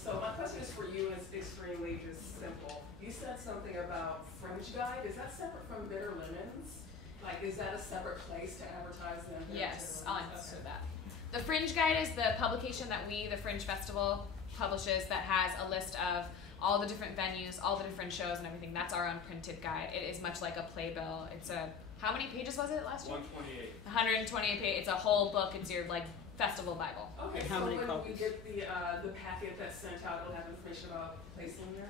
So my question is for you, and it's extremely just simple. You said something about Fringe Guide. Is that separate from Bitter Lemons? Like, is that a separate place to advertise them? Yes, I'll answer that. The Fringe Guide is the publication that the Fringe Festival, publishes that has a list of all the different venues, all the different shows and everything. That's our unprinted guide. It is much like a playbill. It's how many pages was it last year? 128. 128 pages. It's a whole book. It's your festival Bible. Okay, How so many when copies? we get the packet that's sent out, it'll have information about placing there?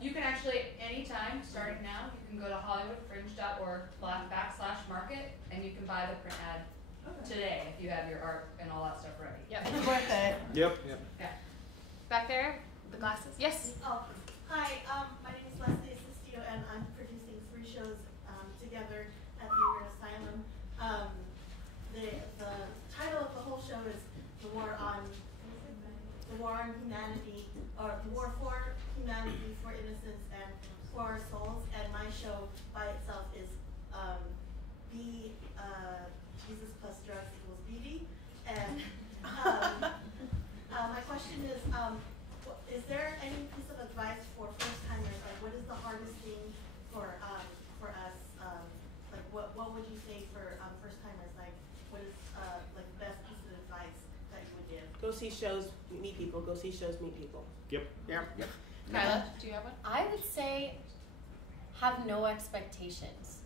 You can actually, anytime, starting now, you can go to hollywoodfringe.org/market and you can buy the print ad today if you have your art and all that stuff ready. Yep. It's worth it. Yep. Yeah. Back there, the glasses. Yes. Oh, hi. My name is Leslie Assistio, and I'm producing 3 shows together at the Weird Asylum. The title of the whole show is the War on Humanity, or the War for Humanity, for Innocence, and for Our Souls. And my show by itself is Jesus plus drugs equals beauty. And my question is there any piece of advice for first-timers? Like, what is the hardest thing for us? Like, what would you say for first-timers? Like, what is like the best piece of advice that you would give? Go see shows, meet people. Go see shows, meet people. Yep. Yeah. Kyla, do you have one? I would say have no expectations.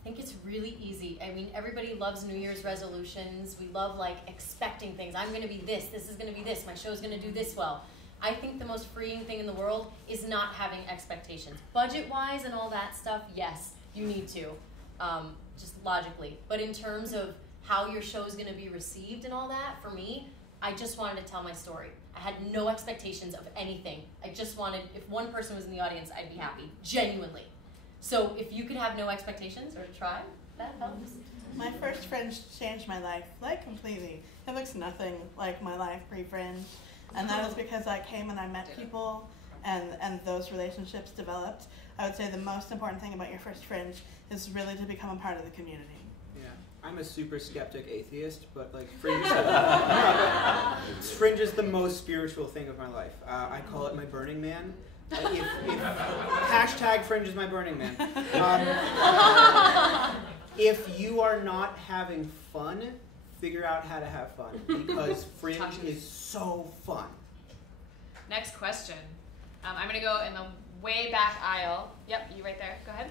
I think it's really easy. I mean, everybody loves New Year's resolutions. We love expecting things. I'm going to be this is going to be this, my show's going to do this well. I think the most freeing thing in the world is not having expectations. Budget-wise and all that stuff, yes, you need to, just logically. But in terms of how your show's going to be received and all that, for me, I just wanted to tell my story. I had no expectations of anything. I just wanted, if one person was in the audience, I'd be happy, genuinely. So if you could have no expectations or try, that helps. My first Fringe changed my life, completely. It looks nothing like my life pre-Fringe. And that was because I came and I met people and those relationships developed. I would say the most important thing about your first Fringe is really to become a part of the community. Yeah, I'm a super skeptic atheist, but Fringe, Fringe is the most spiritual thing of my life. I call it my Burning Man. Hashtag Fringe is my Burning Man. If you are not having fun, figure out how to have fun, because Fringe is so fun. Next question. I'm going to go in the way back aisle. Yep, you right there. Go ahead.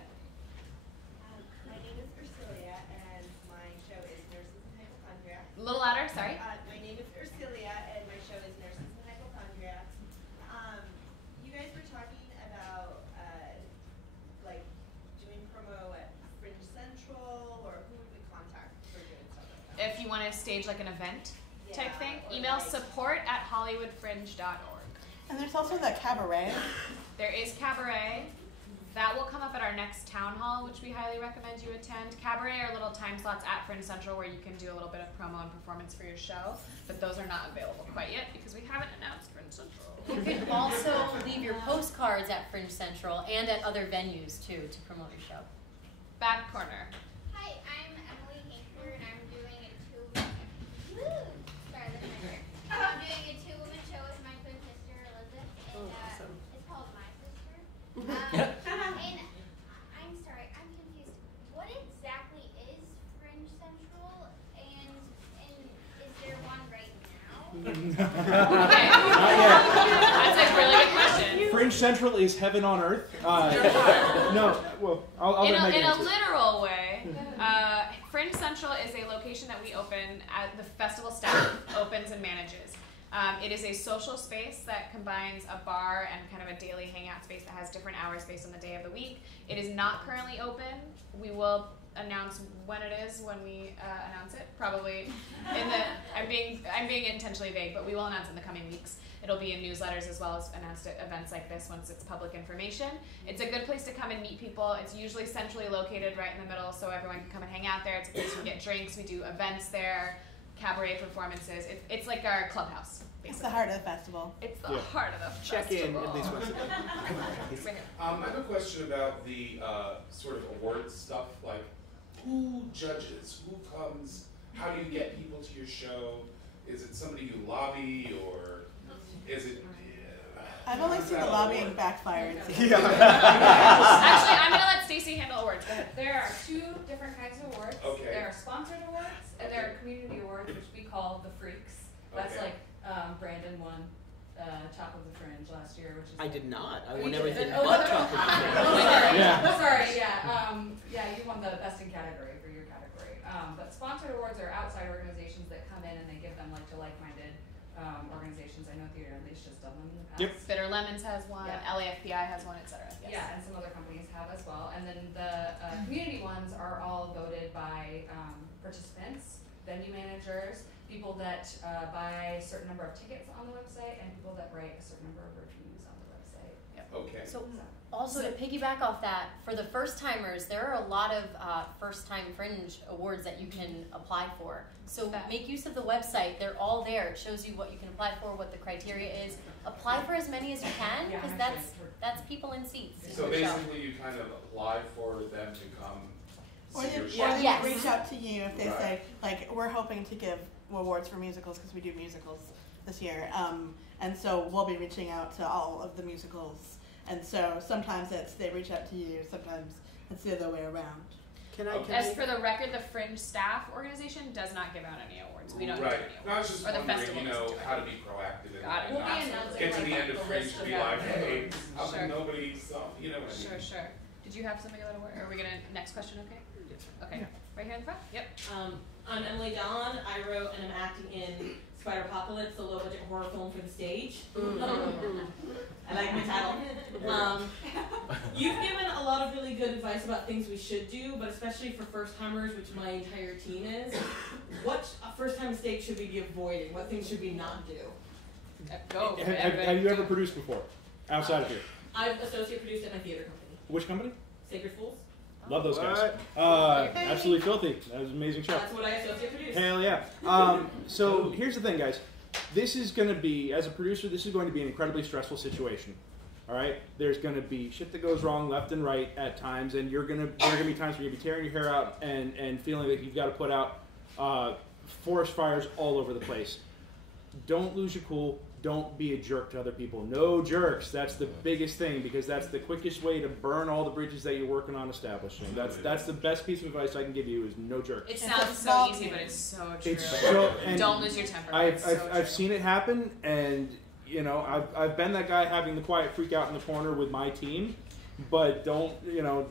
My name is Ursilia, and my show is Nurses and Hypochondriacs. A little louder, sorry. My name is Ursilia, and my show is Nurses and Hypochondriacs. You guys were talking about doing promo at Fringe Central, or who would we contact for doing stuff like that? If you want to stage an event type thing, or email support@hollywoodfringe.org. And there's also the cabaret. There is cabaret. That will come up at our next town hall, which we highly recommend you attend. Cabaret are little time slots at Fringe Central where you can do a little bit of promo and performance for your show, but those are not available quite yet because we haven't announced Fringe Central. You can also leave your postcards at Fringe Central and at other venues too to promote your show. Back corner. Hi, I'm Emily Hinker, and I'm doing a two-woman show with my twin sister Elizabeth, and it's called My Sister. And I'm sorry, I'm confused. What exactly is Fringe Central, and is there one right now? Okay. That's a really good question. Fringe Central is heaven on earth. No, well, I'll in let Meghan a answer. literal way, Fringe Central is a location that we open at the festival staff opens and manages. It is a social space that combines a bar and kind of a daily hangout space that has different hours based on the day of the week. It is not currently open. We will announce when it is when we announce it. Probably in the I'm being intentionally vague, but we will announce in the coming weeks. It'll be in newsletters as well as announced at events like this once it's public information. It's a good place to come and meet people. It's usually centrally located right in the middle, so everyone can come and hang out there. It's a place to get drinks. We do events there, cabaret performances. It's like our clubhouse, basically. It's the heart of the festival. It's the heart of the Check festival. in at least once a day. I have a question about the sort of awards stuff, like who judges, who comes, how do you get people to your show? Is it somebody you lobby, or is it, I've only seen the lobbying backfire. Actually, I'm going to let Stacey handle awards. Go ahead. There are two different kinds of awards. Okay. There are sponsored awards, and there are community awards, which we call the Freaks. That's Okay. like Brandon won Top of the Fringe last year, which is. I did not. I Oh, won you everything did? but Top of the Fringe. Yeah. Sorry, yeah. Yeah, you won the best in category for your category. But sponsored awards are outside organizations that come in and they give them like to like-minded organizations. I know Theater Unleashed has done them in the past. Yep. Bitter Lemons has one, Yeah. LAFPI has one, etc. Yes. Yeah, and some other companies have as well. And then the community ones are all voted by participants, venue managers, people that buy a certain number of tickets on the website, and people that write a certain number of reviews on the website. Yep. Okay. So also to piggyback off that, for the first timers, there are a lot of first time Fringe awards that you can apply for. So make use of the website. They're all there. It shows you what you can apply for, what the criteria is. Apply for as many as you can, because that's people in seats. So basically, you kind of apply for them to come. Or see they, your or show. they reach out to you if they Right. say, like, we're hoping to give awards for musicals because we do musicals this year. And so we'll be reaching out to all of the musicals. And so sometimes they reach out to you, sometimes it's the other way around. As for the record, the Fringe staff organization does not give out any awards. We don't give any awards. No, I was just or the wondering, festival you know, doesn't do it. how to be proactive and Got it. We'll be not announcing get to the like end of the Fringe list to be of like, that. hey, how Sure. come nobody saw, you know what I mean? Sure. Did you have something about award? Are we gonna next question? Okay. Yes. Okay. Right here in the front. Yep. I'm Emily Dallon. I wrote and am acting in Spider Apocalypse, a low-budget horror film for the stage. I like my title. You've given a lot of really good advice about things we should do, but especially for first-timers, which my entire team is. What first-time mistake should we be avoiding? What things should we not do? Go. Have you ever produced before, outside of here? I've associate produced at my theater company. Which company? Sacred Fools. Love those guys. Absolutely filthy. That was an amazing show. That's what I associate produced. Hell yeah. So here's the thing, guys. This is going to be, as a producer, this is going to be an incredibly stressful situation. All right? There's going to be shit that goes wrong left and right at times, and there are going to be times where you're going to be tearing your hair out and feeling like you've got to put out forest fires all over the place. Don't lose your cool. Don't be a jerk to other people. No jerks. That's the biggest thing, because that's the quickest way to burn all the bridges that you're working on establishing. That's the best piece of advice I can give you, is no jerks. It sounds so easy, but it's so true. It's so, and don't lose your temper. I've seen it happen, and you know, I've been that guy having the quiet freak out in the corner with my team. But don't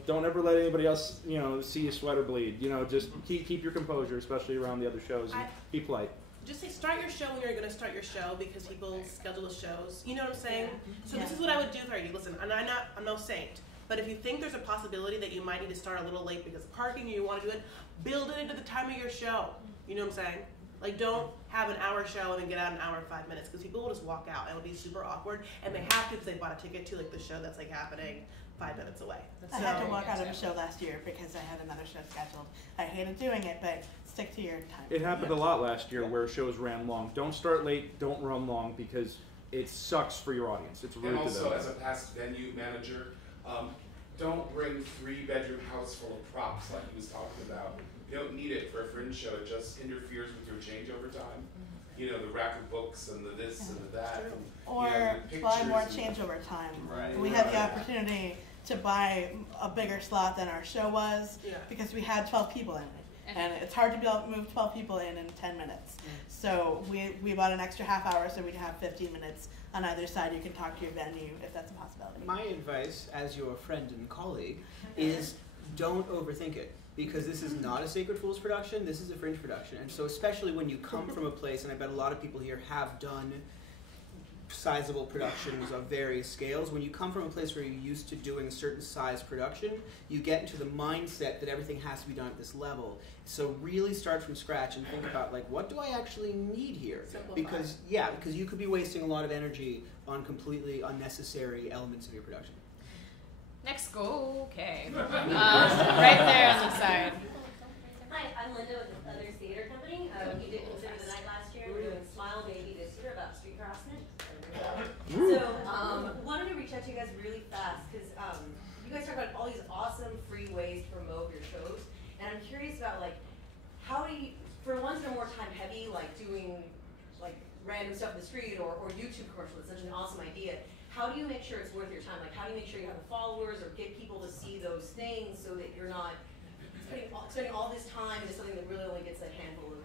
ever let anybody else, see you sweat or bleed. Just keep your composure, especially around the other shows. And be polite. Just say start your show when you're going to start your show, because people schedule the shows. You know what I'm saying? So this is what I would do for you. Listen, I'm no saint, but if you think there's a possibility that you might need to start a little late because of parking, you want to do it, build it into the time of your show. You know what I'm saying? Like, don't have an hour show and then get out an hour and 5 minutes, because people will just walk out and it'll be super awkward, and they have to because they bought a ticket to like the show that's like happening 5 minutes away. I had to walk out of a show last year because I had another show scheduled. I hated doing it, but stick to your time. It happened a lot last year where shows ran long. Don't start late, don't run long, because it sucks for your audience. It's rude And to also, them. as a past venue manager, don't bring 3-bedroom house full of props like he was talking about. You don't need it for a Fringe show. It just interferes with your changeover time. The rack of books and the this and the that. And, or the buy more pictures and- changeover time. Right. We had the opportunity to buy a bigger slot than our show was because we had 12 people in it. And it's hard to be able to move 12 people in 10 minutes. So we bought an extra half hour so we'd have 15 minutes on either side. You can talk to your venue if that's a possibility. My advice, as your friend and colleague, is don't overthink it. Because this is not a Sacred Fools production, this is a Fringe production. And so especially when you come from a place, and I bet a lot of people here have done sizable productions of various scales, when you come from a place where you're used to doing a certain size production, you get into the mindset that everything has to be done at this level. So really start from scratch and think about, like, what do I actually need here? Because you could be wasting a lot of energy on completely unnecessary elements of your production. Next, go. Okay. Right there on the side. Hi, I'm Linda with the Others Theater Company. We did Consider the Night last year. We're doing Smile Baby this year about street harassment. So, wanted to reach out to you guys really fast because you guys talk about all these awesome free ways to promote your shows, and I'm curious about how do you, for ones that are more time heavy, like doing random stuff in the street or YouTube commercials, it's such an awesome idea. how do you make sure it's worth your time? Like, how do you make sure you have the followers or get people to see those things so that you're not spending all this time into something that really only gets a handful of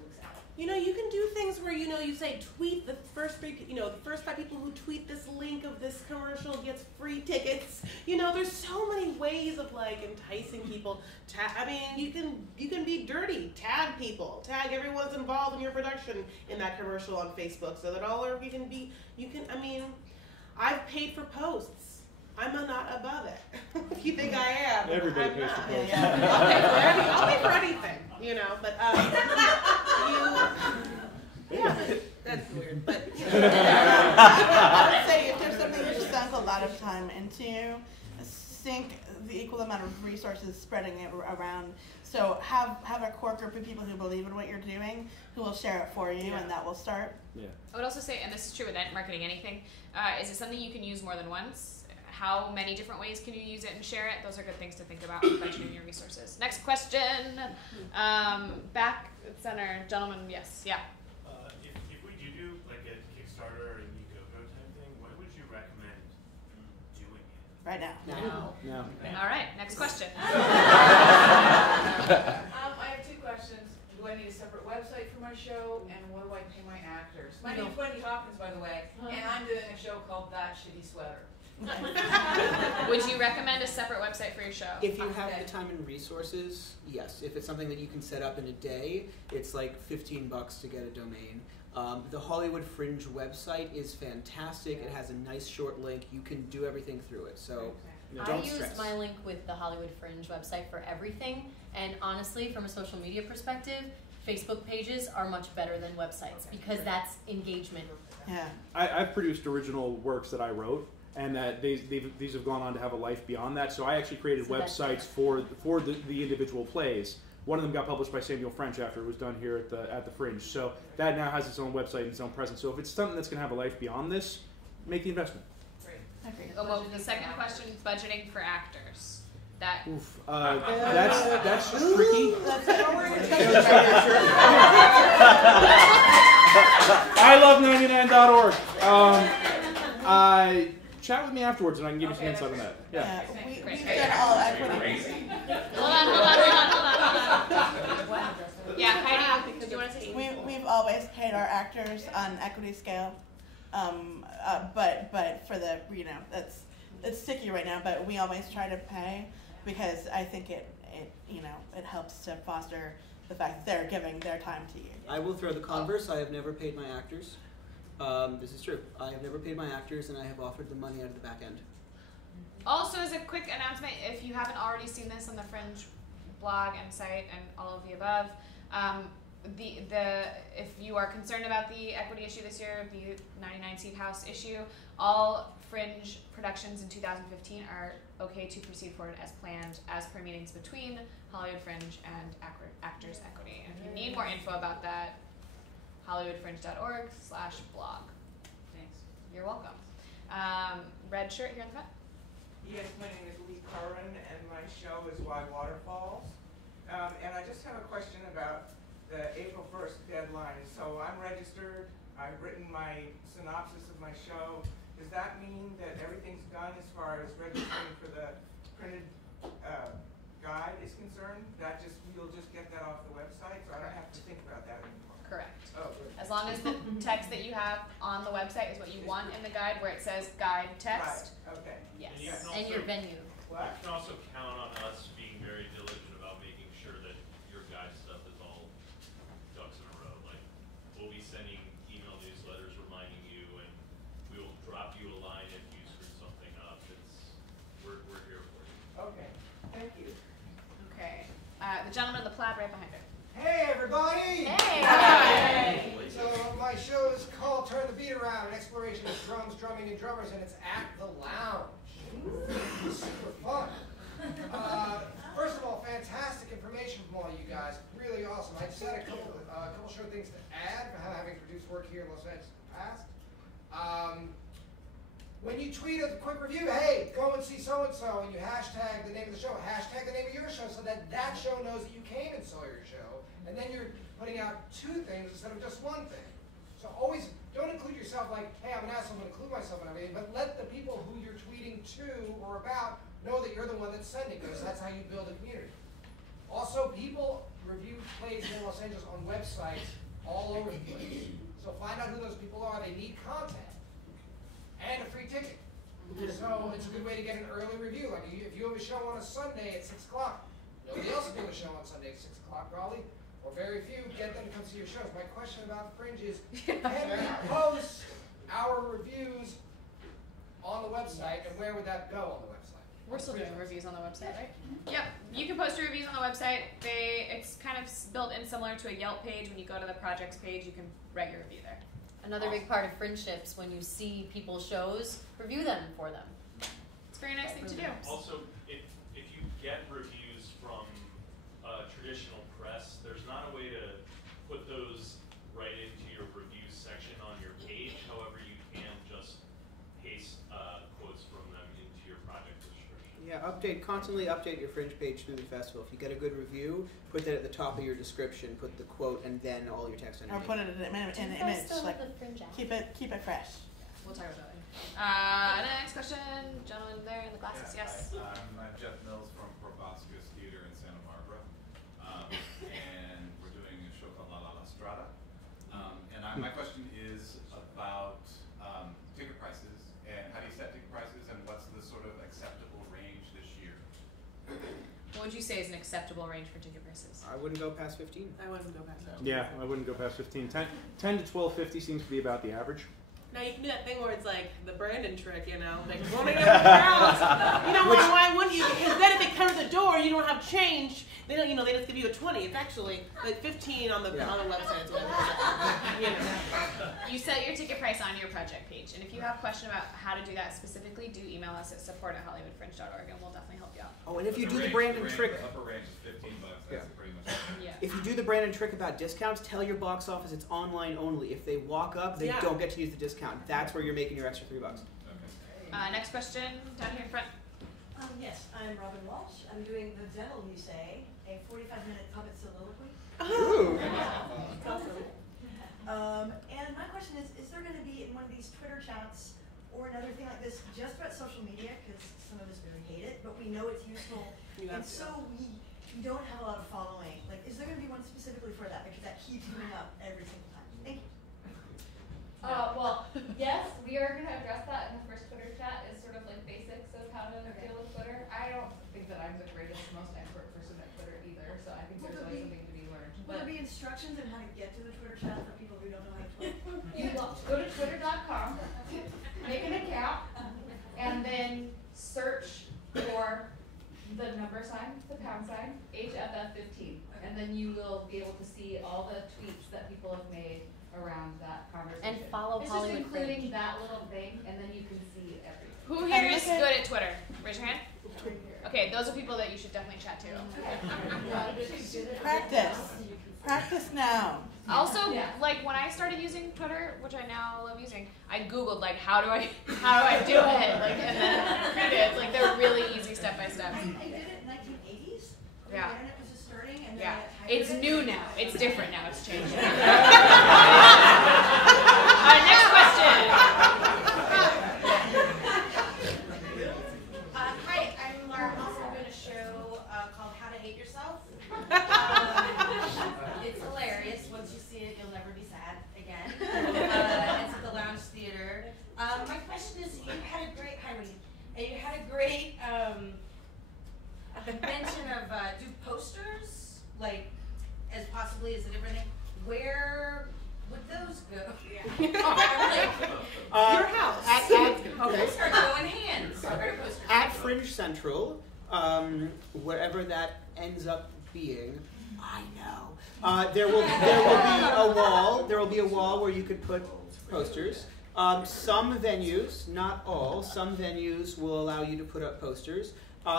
looks at? You know, you can do things where, you know, you say tweet the first 5 people who tweet this link of this commercial gets free tickets. You know, there's so many ways of like enticing people. I mean, you can be dirty. Tag people. Tag everyone's involved in your production in that commercial on Facebook, so that I mean, I've paid for posts. I'm not above it. If you think I am, everybody I'm pays not. for posts. Yeah. I'll pay for anything, you know. But that's weird. But I would say if there's something you've sunk a lot of time into, sink the equal amount of resources spreading it around. So have a core group of people who believe in what you're doing, who will share it for you, and that will start. Yeah. I would also say, and this is true with marketing anything, is it something you can use more than once? How many different ways can you use it and share it? Those are good things to think about when budgeting your resources. Next question. Back center, gentlemen, yes, yeah. If we do like a Kickstarter or Indiegogo type thing, when would you recommend doing it? Right now. No. All right, next question. I have 2 questions. Do I need a separate website for my show, and what do I pay my actors? My name's Wendy Hawkins, by the way, and I'm doing a show called That Shitty Sweater. Would you recommend a separate website for your show? If you have the time and resources, yes. If it's something that you can set up in a day, it's like $15 to get a domain. The Hollywood Fringe website is fantastic. It has a nice short link. You can do everything through it. So don't stress. I use my link with the Hollywood Fringe website for everything. And honestly, from a social media perspective, Facebook pages are much better than websites because that's engagement. Yeah. I've produced original works that I wrote, and that these have gone on to have a life beyond that. So I actually created websites for the individual plays. One of them got published by Samuel French after it was done here at the Fringe. So that now has its own website and its own presence. So if it's something that's going to have a life beyond this, make the investment. Great. Well, the second question, budgeting for actors. That's tricky. I love 99.org. Chat with me afterwards and I can give you some insight on that. Yeah. We've done all equity. Hold on. Yeah, Heidi, do you want to say? We've always paid our actors on equity scale, but for the it's sticky right now. But we always try to pay because I think it helps to foster the fact that they're giving their time to you. I will throw the converse. I have never paid my actors. This is true. I have never paid my actors, and I have offered them money out of the back end. Also, as a quick announcement, if you haven't already seen this on the Fringe blog and site and all of the above, if you are concerned about the equity issue this year, the 99-seat House issue, all Fringe productions in 2015 are okay to proceed forward as planned, as per meetings between Hollywood Fringe and Actors Equity. And if you need more info about that, hollywoodfringe.org/blog. Thanks. You're welcome. Red shirt here in the front. Yes, my name is Lee Curran, and my show is Why Water Falls. And I just have a question about the April 1st deadline. So I'm registered. I've written my synopsis of my show. Does that mean that everything's done as far as registering for the printed guide is concerned? You'll just get that off the website, so I don't have to think about that anymore. Correct. Oh, good. As long as the text that you have on the website is what you want in the guide, where it says guide text. Right. Okay. Yes. And your venue. You can also count on us being very diligent about making sure that your guide stuff is all ducks in a row. Like, we'll be sending email newsletters reminding you, and we will drop you a line if you screw something up. We're here for you. Okay. Thank you. Okay. The gentleman in the plaid right behind her. Hey everybody! Hey! So my show is called Turn the Beat Around, an exploration of drums, drumming, and drummers, and it's at the Lounge. Super fun. First of all, fantastic information from all you guys. Really awesome. I just had a couple show things to add for having produced work here in Los Angeles in the past. When you tweet a quick review, hey, go and see so-and-so, and you hashtag the name of the show, hashtag the name of your show, so that that show knows that you came and saw your show, and then you're putting out 2 things instead of just 1 thing. So always, don't include yourself like, hey, I'm an asshole, I'm going to include myself in everything, but let the people who you're tweeting to or about know that you're the one that's sending, because that's how you build a community. Also, people review plays in Los Angeles on websites all over the place. So find out who those people are. They need content and a free ticket. So it's a good way to get an early review. Like if you have a show on a Sunday at 6 o'clock, nobody else is doing a show on Sunday at 6 o'clock probably, or very few, get them to come see your shows. My question about Fringe is, can we post our reviews on the website, and where would that go on the website? We're still doing reviews on the website, right? Yep, you can post your reviews on the website. It's kind of built in similar to a Yelp page. When you go to the projects page, you can write your review there. Another big part of friendships, when you see people's shows, review them for them. It's a very nice thing to do. Also, if you get reviews from traditional press, there's not a way to put those right into your review section on your page. However, you can just paste quotes from them into your project description. Yeah, constantly update your Fringe page through the festival. If you get a good review, put that at the top of your description, put the quote, and then all your text underneath. Or put it in an image, like keep it fresh. We'll talk about that. Next question, gentleman there in the glasses. Yes. I'm Jeff Mills from Proboscis Theater in Santa Barbara, and we're doing a show called La La Strada. My question is about ticket prices, and how do you set ticket prices, and what's the sort of acceptable range this year? What would you say is an acceptable range for ticket prices? I wouldn't go past 15. I wouldn't go past 15. Yeah, I wouldn't go past 15. 10 to 12.50 seems to be about the average. Now you can do that thing where it's like the Brandon trick, you know, like roaming over the crowds. You know, why wouldn't you? Because then if they come to the door, you don't have change. They don't, they just give you a 20. It's actually like 15 on the website. You set your ticket price on your project page, and if you have a question about how to do that specifically, do email us at support@hollywoodfringe.org, and we'll definitely help you out. Oh, and if you do the Brandon trick, The upper range is $15. That's pretty much. Yeah. If you do the Brandon trick about discounts, tell your box office it's online only. If they walk up, they don't get to use the discount. That's where you're making your extra $3. Next question, down here in front. Yes, I'm Robin Walsh. I'm doing The Devil You Say, a 45-minute puppet soliloquy. Ooh. And my question is there going to be in one of these Twitter chats or another thing like this just about social media, because some of us really hate it, but we know it's useful, and so we don't have a lot of following. Like, is there going to be one specifically for that? Because that keeps coming up every single time. Thank you. Well, yes, we are going to address that in the first Twitter chat, is sort of like basics of how to deal with Twitter. I don't think that I'm the greatest, most expert person at Twitter either, so I think there's always something to be learned. Will there be instructions on how to get to the Twitter chat for people who don't know how to Twitter? You go to twitter.com, make an account, and then search for the number sign, the pound sign, HFF15, and then you will be able to see all the tweets that people have made around that conversation. And follow Hollywood It's just including Fringe. that little thing, and then you can see everything. Who here is good at Twitter? Raise your hand. Okay, those are people that you should definitely chat to. Practice. Practice now. Also, like when I started using Twitter, which I now love using, I Googled like how do I do it, like, and then read it. Like they're really easy step by step. I did it in 1980s. Yeah. The internet was just starting, and then Yeah. I It's hybrid new it. now. It's different now. It's changed. Next question. Hi, I'm Laura. I'm also doing a show called How to Hate Yourself. It's hilarious. Once you see it, you'll never be sad again. It's at the Lounge Theater. My question is, you had a great mention of do posters, like, as possibly as a different thing. Where would those go? Your house. Okay. Start going hands. At Fringe Central, wherever that ends up being, I know. There will be a wall. There will be a wall where you could put posters. Some venues, not all, some venues will allow you to put up posters.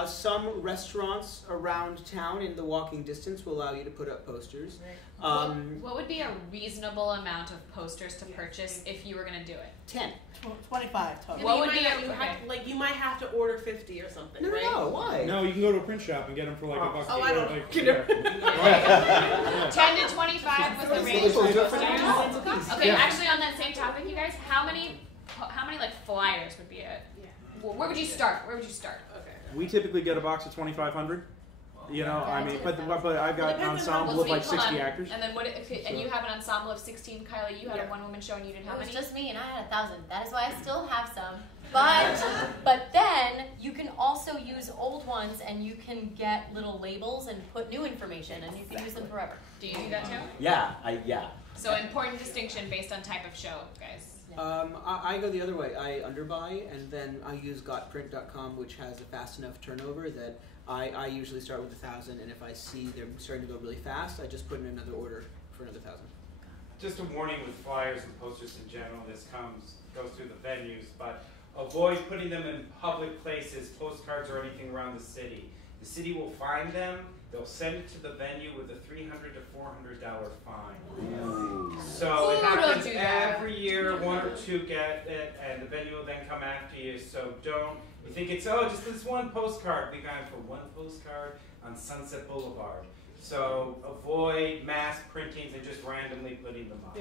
Some restaurants around town in the walking distance will allow you to put up posters. What would be a reasonable amount of posters to purchase if you were going to do it? 10. 25 total. What would be you might have to order 50 or something, No, right? no, why? No, you can go to a print shop and get them for like $1. Oh, I don't. Like, 10 to 25 was the range. Okay, actually on that same topic, you guys, how many like flyers would be it? Where would you start? Where would you start? Okay. We typically get a box of 2,500. You know, I mean, but I've got an ensemble of like 60 actors. And then and you have an ensemble of 16. Kyla, you had a one-woman show and you didn't have It was any? just me and I had 1,000. That is why I still have some. But then you can also use old ones and you can get little labels and put new information and you can use them forever. Do you do that too? Yeah, So important distinction based on type of show, guys. I go the other way. I underbuy, and then I use gotprint.com, which has a fast enough turnover that I usually start with 1,000, and if I see they're starting to go really fast, I just put in another order for another 1,000. Just a warning with flyers and posters in general, this goes through the venues, but avoid putting them in public places, postcards or anything around the city. The city will find them, they'll send it to the venue with a $300 to $400 fine. So it happens every year, one or two get it, and the venue will then come after you, so don't, you think it's, just this one postcard, we got it for one postcard on Sunset Boulevard. So avoid mass printings and just randomly putting them up.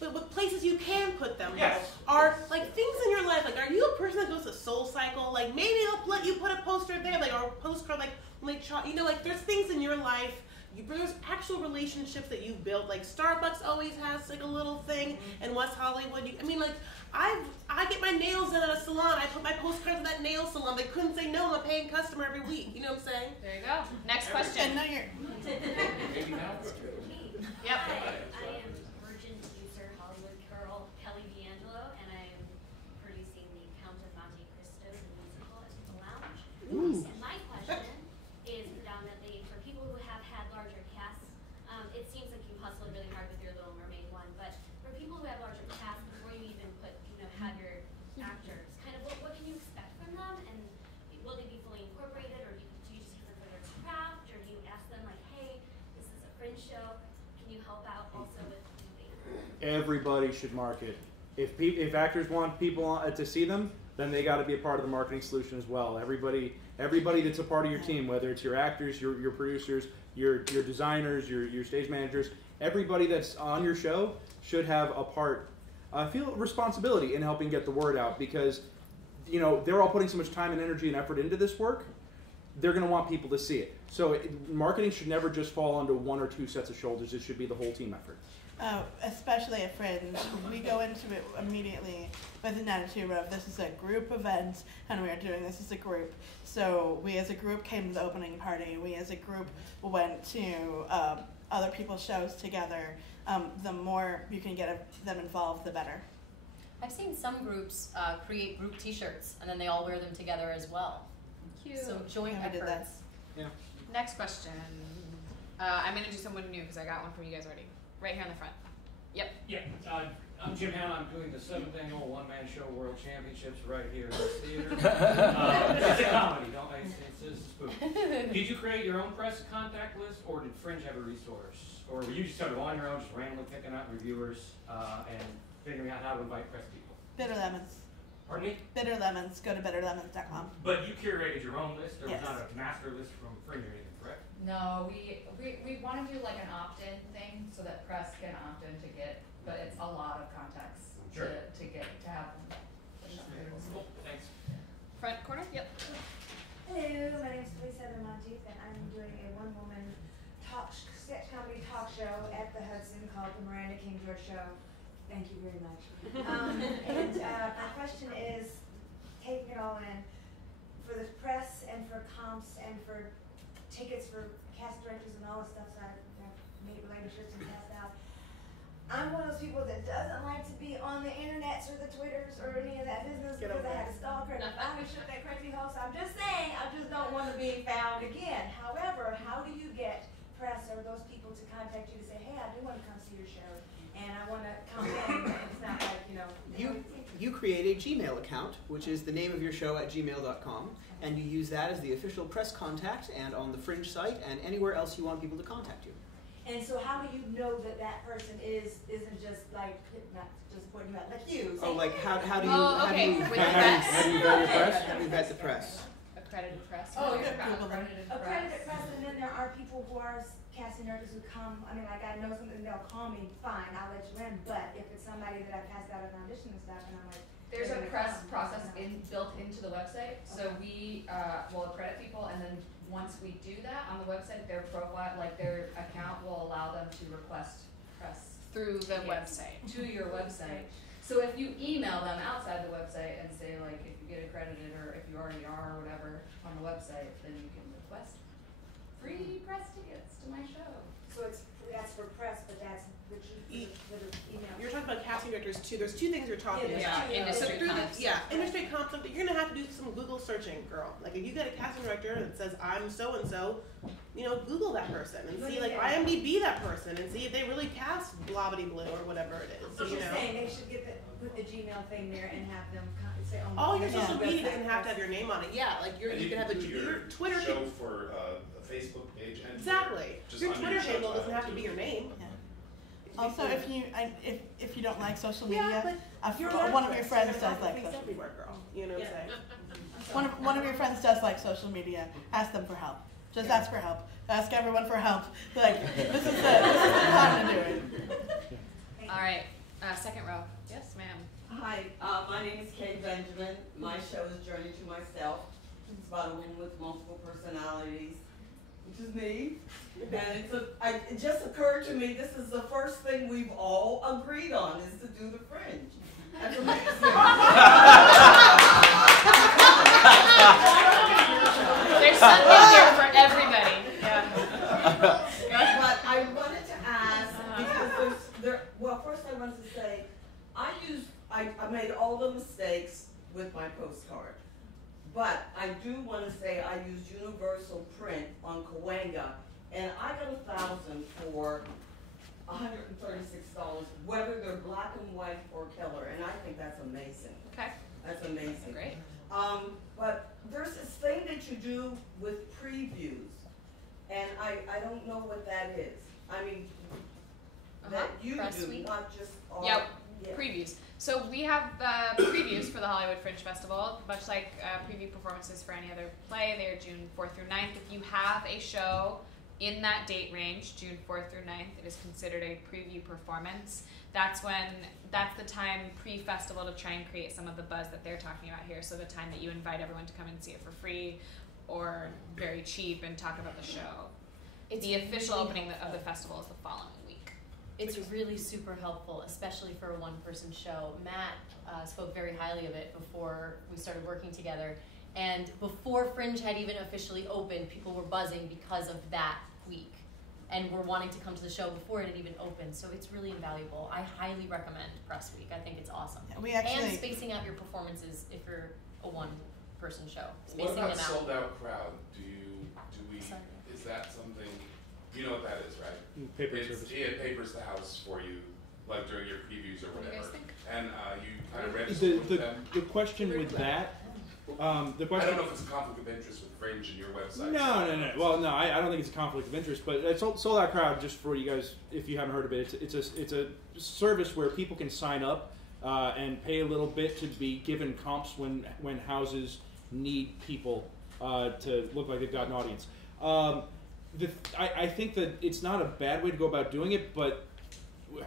But places you can put them Yes. are like things in your life. Like, are you a person that goes to Soul Cycle? Like, maybe they'll let you put a poster there, like, or a postcard, like you know, like there's things in your life. There's actual relationships that you built. Like Starbucks always has like a little thing in West Hollywood. I mean, like I get my nails done at a salon. I put my postcards at that nail salon. They couldn't say no. I'm a paying customer every week. You know what I'm saying? There you go. Next question. And Yep. Hi, I am Virgin User Hollywood girl Kelly D'Angelo, and I am producing the Count of Monte Cristo musical at the Lounge. And my question is predominantly for people who have had larger casts. It seems like you hustled really hard with your Little Mermaid one, but for people who have larger casts, before you even have your actors, kind of what can you expect from them, and will they be fully incorporated, or do you just use them for their craft, or do you ask them like, hey, this is a Fringe show, can you help out also with Everybody should market. If actors want people to see them, then they got to be a part of the marketing solution as well. Everybody that's a part of your team, whether it's your actors, your producers, your designers, your stage managers, everybody that's on your show should have a part. Feel responsibility in helping get the word out, because they're all putting so much time and energy and effort into this work. They're going to want people to see it. So marketing should never just fall onto one or two sets of shoulders. It should be the whole team effort. Especially at Fringe, we go into it immediately with an attitude of this is a group event and we are doing this as a group. So we as a group came to the opening party. We as a group went to other people's shows together. The more you can get them involved, the better. I've seen some groups create group T-shirts and then they all wear them together as well. Cute. So joint efforts. Yeah. Next question. I'm going to do someone new because I got one for you guys already. Right here in the front. Yep. Yeah, I'm Jim Hanna. I'm doing the 7th annual one-man show World Championships right here in this theater. It's a comedy, it's a spoof. Did you create your own press contact list, or did Fringe have a resource? Or were you just sort of on your own, just randomly picking out reviewers and figuring out how to invite press people? Bitter Lemons. Pardon me? Bitter Lemons. Go to bitterlemons.com. But you curated your own list? There Yes. was not a master list from Fringe or anything, correct? No, we want to do like an opt-in thing so that press can opt in to get, but it's a lot of contacts Sure. to have them. Cool, thanks. Front corner, yep. Hello, my name is Felicia Monteith, and I'm doing a one-woman sketch comedy talk show at the Hudson called the Miranda King George Show. Thank you very much. My question is, taking it all in, for the press and for comps and for tickets for cast directors and all the stuff that I've made relationships and passed out. I'm one of those people that doesn't like to be on the internets or the Twitters or any of that business because I had a stalker and I finally shook that crazy hole. So I'm just saying, I just don't want to be found again. However, how do you get press or those people to contact you to say, hey, I do want to come see your show and I want to come in? It's not like, You create a Gmail account, which is the name of your show at gmail.com, and you use that as the official press contact and on the Fringe site and anywhere else you want people to contact you. And so how do you know that that person isn't just like, not just pointing you out, like you? Oh, like how do you Oh, okay. how do you With vet the press? How do you vet the press? Accredited press. Oh, yeah. accredited press, and then there are people who are casting directors who come. I mean, like I know something, they'll call me, fine, I'll let you in. But if it's somebody that I passed out an audition and stuff, and I'm like, There's a press process built into the website. So we will accredit people, and then once we do that on the website, their profile, like their account, will allow them to request press through the website to your website. So if you email them outside the website and say, like, if you get accredited or if you already are or whatever on the website, then you can request free press tickets to my show. So that's for press, but that's the email. You're talking about casting directors too. There's two things you're talking about. Yeah, industry comps. Industry comps. You're gonna have to do some Google searching, girl. Like if you get a casting director that says I'm so and so, Google that person and see like IMDb that person and see if they really cast Blobbity Blue or whatever it is. So you're saying they should put the Gmail thing there and have them say, oh, all your social media doesn't have to have your name on it. Yeah, like you can have your Twitter show for a Facebook page and exactly. Your Twitter handle doesn't have to be your name. Yeah. Also, if you don't like social media, but one of your friends does like social everywhere, girl. You know what I'm saying? One of your friends does like social media. Ask them for help. Just ask for help. Ask everyone for help. Like this is the time to do it. All right, second row. Yes, ma'am. Hi, my name is Kay Benjamin. My show is Journey to Myself. It's about a woman with multiple personalities, which is me. And it just occurred to me this is the first thing we've all agreed on is to do the Fringe. That's amazing. There's something here for everybody. Yeah. But I wanted to ask, because well, first I wanted to say, I made all the mistakes with my postcard. But I do want to say I used universal print on Cahuenga, and I got 1,000 for $136, whether they're black and white or color, and I think that's amazing. Okay. That's amazing. Great. But there's this thing that you do with previews, and I don't know what that is. I mean, that you Press do, week. not just all. Yeah, previews. So we have previews for the Hollywood Fringe Festival, much like preview performances for any other play. They are June 4th through 9th. If you have a show in that date range, June 4th through 9th, it is considered a preview performance. That's the time pre-festival to try and create some of the buzz that they're talking about here. So the time that you invite everyone to come and see it for free or very cheap and talk about the show. The official opening of the festival is the following week. It's really super helpful, especially for a one-person show. Matt spoke very highly of it before we started working together. And before Fringe had even officially opened, people were buzzing because of that week. And were wanting to come to the show before it had even opened. So it's really invaluable. I highly recommend Press Week. I think it's awesome. Yeah, and spacing out your performances if you're a one-person show. Spacing What about them out. sold out crowd? Is that something, you know what that is, right? Paper service. It papers the house for you, like during your previews or What do you whatever. guys think? And you kind of register with them. The question with that, the question. I don't know if it's a conflict of interest with Fringe and your website. No. Well, no, I don't think it's a conflict of interest, but it's Sold Out Crowd, just for you guys, if you haven't heard of it, it's a service where people can sign up and pay a little bit to be given comps when houses need people to look like they've got an audience. I think that it's not a bad way to go about doing it, but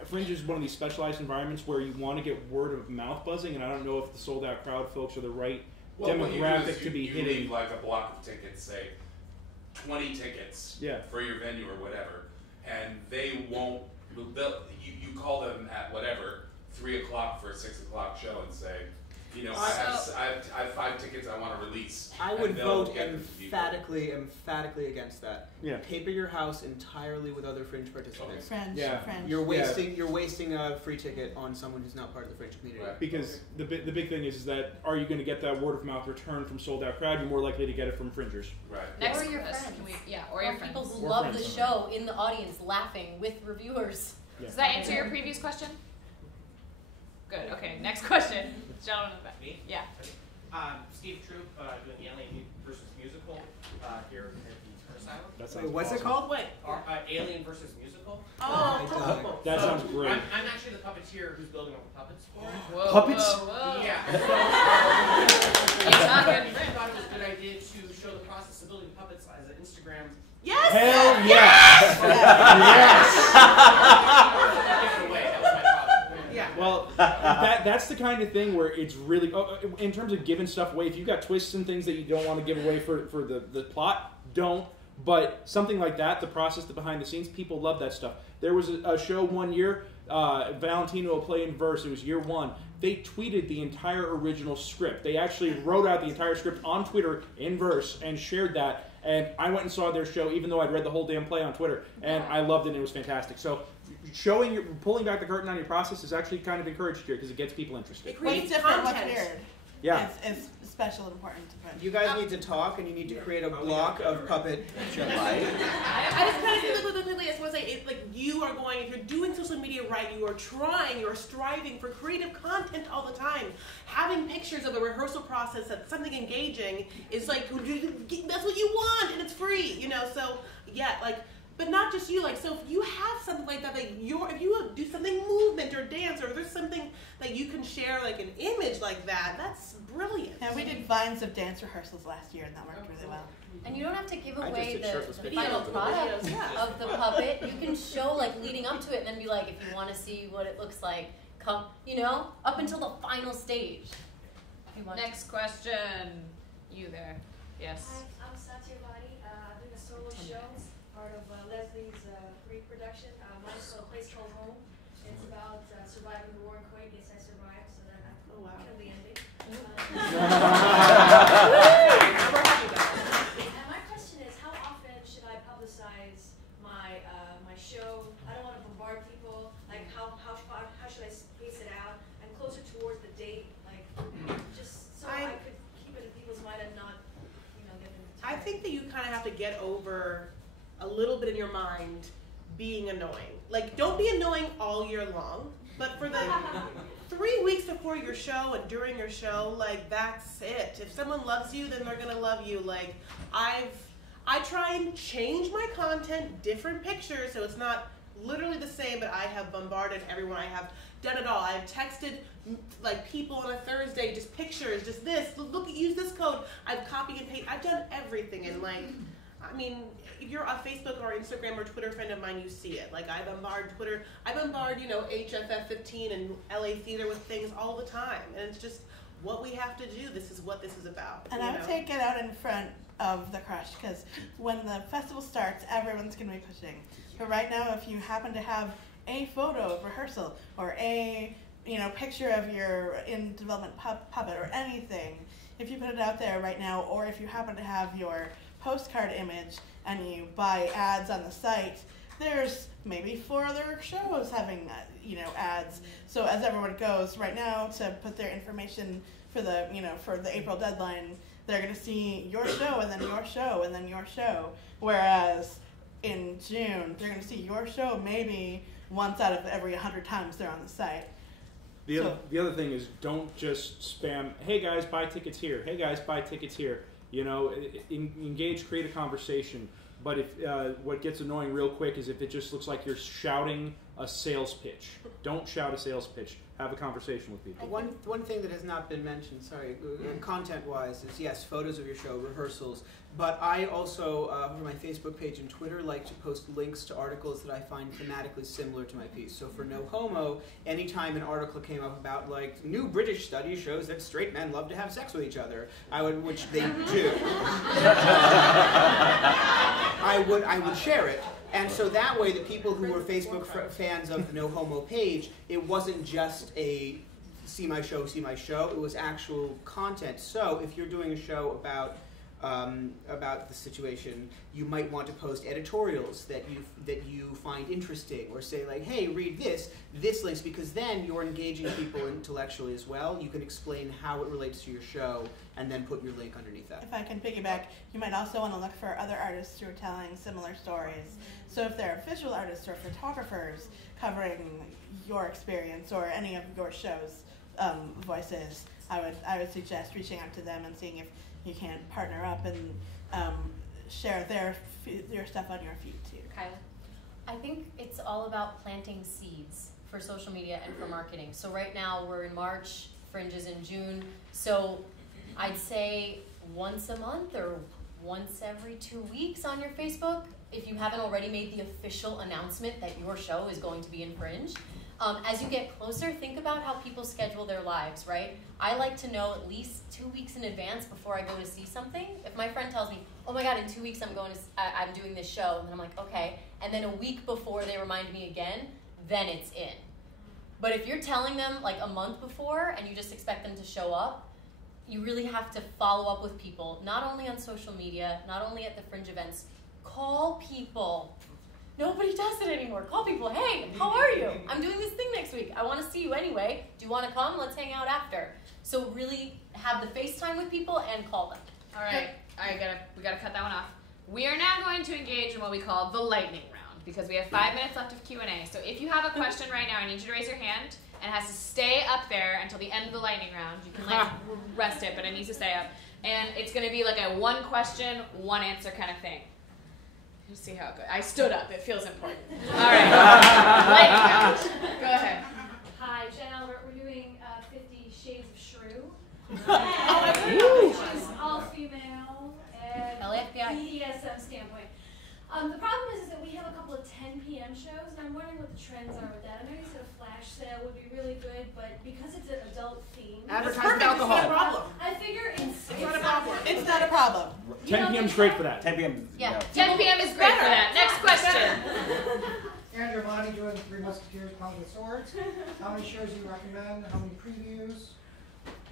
Fringe is one of these specialized environments where you want to get word of mouth buzzing, and I don't know if the Sold Out Crowd folks are the right demographic to be you hitting. leave like a block of tickets, say 20 tickets for your venue or whatever, and they won't. You call them at whatever 3 o'clock for a 6 o'clock show and say, I have 5 tickets I want to release. I would vote emphatically against that. Yeah. Paper your house entirely with other Fringe participants. Fringe. You're wasting a free ticket on someone who's not part of the Fringe community. Right. Because the big thing is that are you going to get that word of mouth return from Sold Out Crowd? You're more likely to get it from Fringers. Right. Or your friends. Or your friends. People who Or love friends, the show in the audience laughing with reviewers. Yeah. Does that answer your previous question? Good. Okay. Next question. gentleman in the back. Me? Yeah. Steve Troop, doing the Alien versus Musical here at the Turner Asylum. That sounds What's awesome. it called? Wait. Alien versus Musical. Oh, that sounds great. I'm actually the puppeteer who's building all the puppets for it. Whoa, Puppets? Whoa, whoa. Yeah. You're talking. I thought it was a good idea to show the process of building puppets as an Instagram. Yes! Hell yes! Yes! Well, that's the kind of thing where it's really, in terms of giving stuff away, if you've got twists and things that you don't want to give away for the plot, don't. But something like that, the process, the behind the scenes, people love that stuff. There was a show one year, Valentino will play in verse, it was year one. They tweeted the entire original script. They actually wrote out the entire script on Twitter in verse and shared that. And I went and saw their show, even though I'd read the whole damn play on Twitter. And I loved it, and it was fantastic. So pulling back the curtain on your process is actually kind of encouraged here because it gets people interested. It creates different, what's content. weird. Yeah. It's special and important to put. You guys need to talk, and you need to create a block of puppet show. I just kind of feel like quickly, I just want to say, it's like you are going, if you're doing social media right, you are trying, you are striving for creative content all the time. Having pictures of a rehearsal process that's something engaging is like, that's what you want, and it's free, you know, so, yeah, like, but not just you, like, so if you have something like that, like, if you do something movement or dance, or if there's something that you can share, like an image like that, that's brilliant. Yeah, we did vines of dance rehearsals last year, and that worked really well. And you don't have to give I away just did the shirtless final videos. product Videos, of the puppet. You can show like leading up to it and then be like, if you want to see what it looks like, come, you know, up until the final stage. Next question. You there. Yes. Hi, I'm Satya Vani. I'm doing a solo show, part of Leslie's Greek production. Mine's called Place Called Home. It's about surviving the war in Kuwait. Yes, I survived, so then I killed the ending. And my question is, how often should I publicize my my show? I don't want to bombard people. Like, how should I space it out? I'm closer towards the date, like, just so I could keep it in people's mind and not, get them. I think that you kind of have to get over a little bit in your mind being annoying. Like, don't be annoying all year long, but for the 3 weeks before your show and during your show, like, that's it. If someone loves you, then they're gonna love you. Like, I try and change my content, different pictures, so it's not literally the same, but I have bombarded everyone. I have done it all. I've texted like people on a Thursday, just pictures, just this, look, use this code. I've copied and pasted. I've done everything, and like, I mean, if you're a Facebook or Instagram or Twitter friend of mine, you see it. Like, I bombard Twitter. I bombard, HFF15 and LA Theater with things all the time. And it's just what we have to do. This is what this is about. And I would take it out in front of the crush, because when the festival starts, everyone's going to be pushing. But right now, if you happen to have a photo of rehearsal or a picture of your in development puppet or anything, if you put it out there right now, or if you happen to have your postcard image and you buy ads on the site, there's maybe 4 other shows having ads. So as everyone goes right now to put their information for the April deadline, they're going to see your show and then your show and then your show. Whereas in June, they're going to see your show maybe once out of every 100 times they're on the site. The other thing is, don't just spam, hey guys, buy tickets here. Hey guys, buy tickets here. Engage, create a conversation. But if what gets annoying real quick is if it just looks like you're shouting a sales pitch. Don't shout a sales pitch. Have a conversation with people. One thing that has not been mentioned, content-wise, is yes, photos of your show, rehearsals. But I also, for my Facebook page and Twitter, like to post links to articles that I find thematically similar to my piece. So for No Homo, anytime an article came up about, like, new British study shows that straight men love to have sex with each other, which they do, I would share it. And so that way, the people who were Facebook fans of the No Homo page, it wasn't just a see my show, it was actual content. So if you're doing a show about the situation, you might want to post editorials that you find interesting, or say like, hey, read this links, because then you're engaging people intellectually as well. You can explain how it relates to your show and then put your link underneath that. If I can piggyback, you might also want to look for other artists who are telling similar stories. So if there are visual artists or photographers covering your experience or any of your shows, voices, I would suggest reaching out to them and seeing if you can partner up and share your stuff on your feed too. Kyla? I think it's all about planting seeds for social media and for marketing. So right now we're in March, Fringe is in June, so I'd say once a month or once every 2 weeks on your Facebook, if you haven't already made the official announcement that your show is going to be in Fringe. As you get closer, think about how people schedule their lives, right? I like to know at least 2 weeks in advance before I go to see something. If my friend tells me, oh my God, in 2 weeks I'm doing this show, and then I'm like, okay. And then a week before they remind me again, then it's in. But if you're telling them like a month before and you just expect them to show up, you really have to follow up with people, not only on social media, not only at the Fringe events. Call people. Nobody does it anymore. Call people. Hey, how are you? I'm doing this thing next week. I want to see you anyway. Do you want to come? Let's hang out after. So really have the FaceTime with people and call them. All right, we gotta cut that one off. We are now going to engage in what we call the lightning round because we have 5 minutes left of Q&A. So if you have a question right now, I need you to raise your hand, and it has to stay up there until the end of the lightning round. You can like rest it, but it needs to stay up. And it's going to be like a 1 question, 1 answer kind of thing. Let's see how it goes. I stood up. It feels important. All right. Lightning round. Go ahead. Hi, Jen Albert. We're doing 50 Shades of Shrew. Which is all female and BDSM standpoint. The problem is that we have a couple of 10 p.m. shows, and I'm wondering what the trends are with that. I know you said a flash sale would be really good, but because it's an adult theme, Advertising alcohol. It's not a problem. I figure it's not a problem. It's not a problem. 10 p.m. is great for that. 10 p.m. Yeah. 10 p.m. is great for that. Next question. Andrew Monty doing Three Musketeers, Pound with Swords. How many shows do you recommend? How many previews?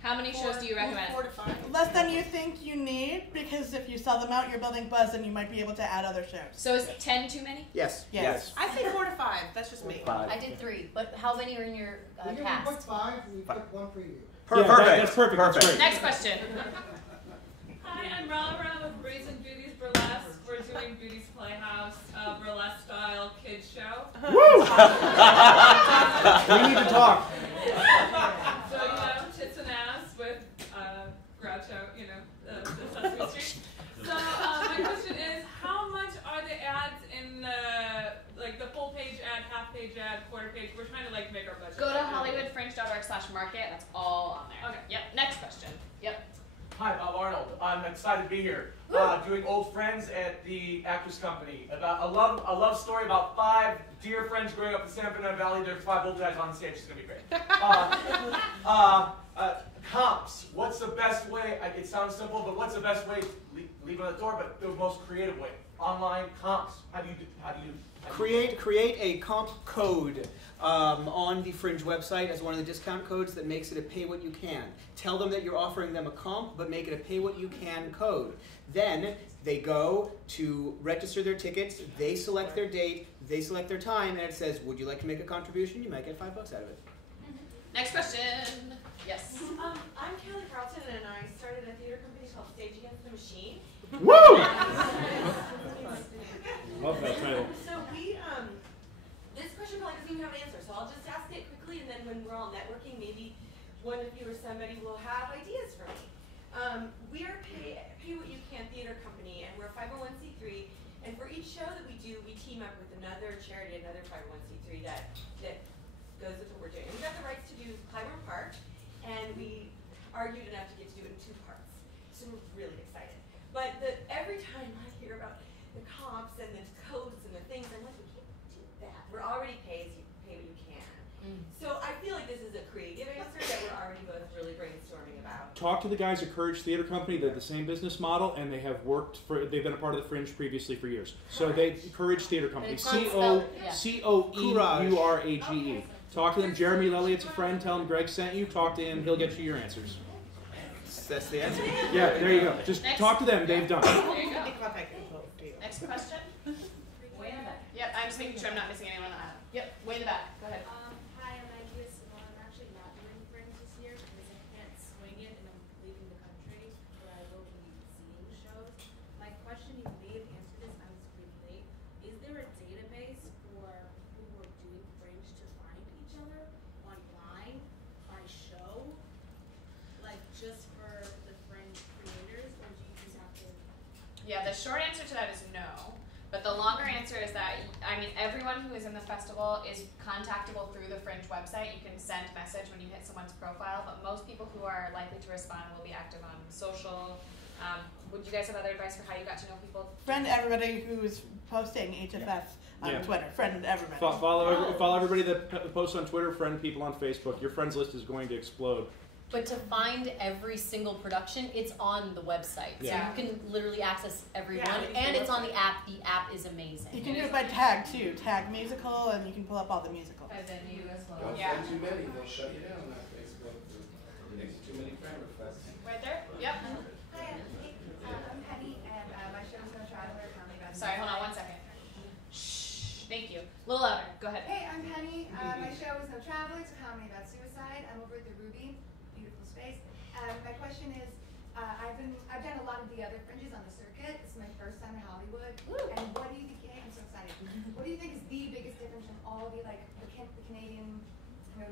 How many shows do you recommend? 4 to 5. Less than you think you need, because if you sell them out, you're building buzz, and you might be able to add other shows. So is 10 too many? Yes. Yes. I say 4 to 5. That's just me. 5. I did 3, but how many are in your We cast? put 5, we put 1 preview. Perfect. That's perfect. That's great. Next question. Hi, I'm Rala with Brazen Beauties Burlesque. We're doing Beauty's Playhouse, burlesque style kids show. Woo! We need to talk. So, tits and ass with Groucho, the Sesame Street. So, my question is, how much are the ads in the full page ad, half page ad, quarter page? We're trying to make our budget. Go to hollywoodfringe.org/market. That's all on there. Okay. Yep. Next question. Yep. Hi, Bob Arnold. I'm excited to be here, doing Old Friends at the Actors Company. About a love story about 5 dear friends growing up in San Fernando Valley. There's 5 old guys on stage. It's gonna be great. Comps. What's the best way? It sounds simple, but what's the best way? Leave it on the door, but the most creative way. Online comps. How do you Create a comp code on the Fringe website as one of the discount codes that makes it a pay what you can. Tell them that you're offering them a comp, but make it a pay what you can code. Then they go to register their tickets, they select their date, they select their time, and it says, would you like to make a contribution? You might get $5 out of it. Next question. Yes. I'm Kyla Garcia, and I started a theater company called Stage Against the Machine. Woo! Love that title. So this question probably doesn't even have an answer, so I'll just ask it quickly, and then when we're all networking, maybe one of you or somebody will have ideas for me. We are pay what you can theater company, and we're a 501c3, and for each show that we do, we team up with another charity, another 501c3 that goes with what we're doing. We've got the rights to do Highland Park, and we argued enough to get to do it in 2 parts. So we're really excited. But every time I hear about the comps and the codes and the things, I'm like, we can't do that. We're already pay what you can. So I feel like this is a creative answer that we're already both really brainstorming about. Talk to the guys at Courage Theater Company. They're the same business model, and they have they've been a part of the Fringe previously for years. So Courage Theater Company, COEURAGE. Talk to them. Jeremy Lelliott's a friend. Tell him Greg sent you. Talk to him. He'll get you your answers. That's the answer. Yeah, there you go. Just talk to them. They've done it. There you go. Next question. Way in the back. Yep, I'm just making sure I'm not missing anyone on that. Yep, way in the back. Go ahead. Hi, I'm Maggie Simone. I'm actually not doing Fringe this year because I can't swing it and I'm leaving the country, but I will be seeing shows. My question, you may have answered this, I was pretty late. Is there a database for people who are doing Fringe to find each other online by show? Yeah, the short answer to that is no. But the longer answer is that, I mean, everyone who is in the festival is contactable through the Fringe website. You can send message when you hit someone's profile, but most people who are likely to respond will be active on social. Would you guys have other advice for how you got to know people? Friend everybody who's posting HFS on Twitter. Friend everybody. Follow everybody that posts on Twitter, friend people on Facebook. Your friends list is going to explode. But to find every single production, it's on the website. So you can literally access everyone. And it's on the app. The app is amazing. You can do it by tag, too. Tag musical, and you can pull up all the musicals. By venue as well. Don't send too many, they'll shut you down on Facebook. There's too many friend requests. Right there? Yep. Hi, I'm Penny, and my show is No Traveler, comedy about Sorry, hold on 1 second. Shh. Thank you. A little louder. Go ahead. Hey, I'm Penny. My show is No Traveler. It's a comedy about suicide. I'm over at the Ruby. Beautiful space. My question is, I've done a lot of the other fringes on the circuit. This is my first time in Hollywood. And what do you think? I'm so excited. What do you think is the biggest difference from all the the Canadian,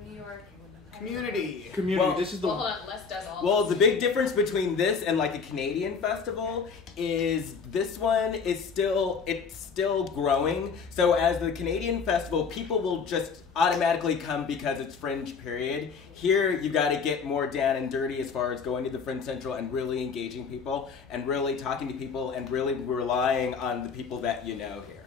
New York? Community. Well, this is the. Well, hold on. Les does all. Well, the big difference between this and like a Canadian festival is this one is still growing. So as the Canadian festival, people will just automatically come because it's Fringe, period. Here, you got to get more down and dirty as far as going to the Fringe Central and really engaging people and really talking to people and really relying on the people that you know here.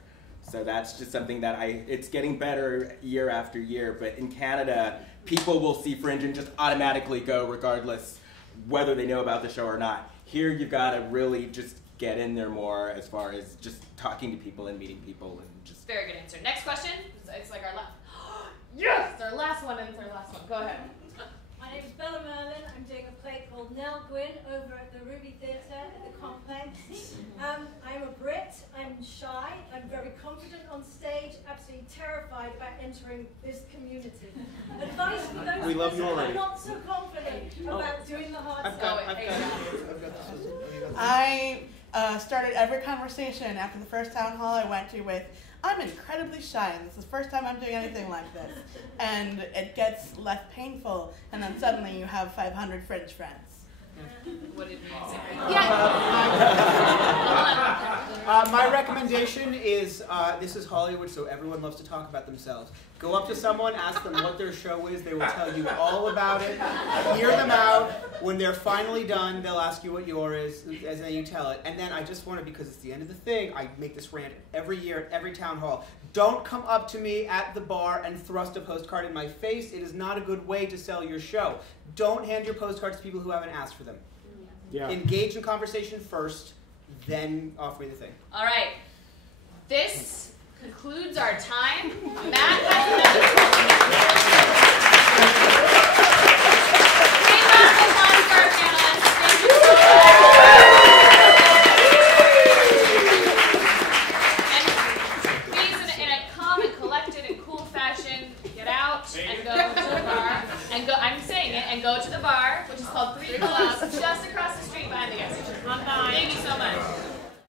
So that's just something that it's getting better year after year. But in Canada, people will see Fringe and just automatically go regardless whether they know about the show or not. Here, you've got to really just get in there more as far as just talking to people and meeting people and just. Very good answer. Next question. It's like our last. Yes! It's our last one and it's our last one. Go ahead. My name is Bella Merlin. I'm doing a play called Nell Gwyn over at the Ruby Theatre at the Complex. I'm a Brit. I'm shy. I'm very confident on stage. Absolutely terrified about entering this community. Advice for those We love you who are already. not so confident about doing the hard stuff. I started every conversation after the first town hall I went to with, I'm incredibly shy, and this is the first time I'm doing anything like this. And it gets less painful, and then suddenly you have 500 Fringe friends. What did you say? My recommendation is, this is Hollywood, so everyone loves to talk about themselves. Go up to someone, ask them what their show is. They will tell you all about it. Hear them out. When they're finally done, they'll ask you what yours is, and then you tell it. And then I just want to, because it's the end of the thing, I make this rant every year at every town hall. Don't come up to me at the bar and thrust a postcard in my face. It is not a good way to sell your show. Don't hand your postcards to people who haven't asked for them. Yeah. Engage in conversation first, then offer me the thing. All right. This concludes our time. Matt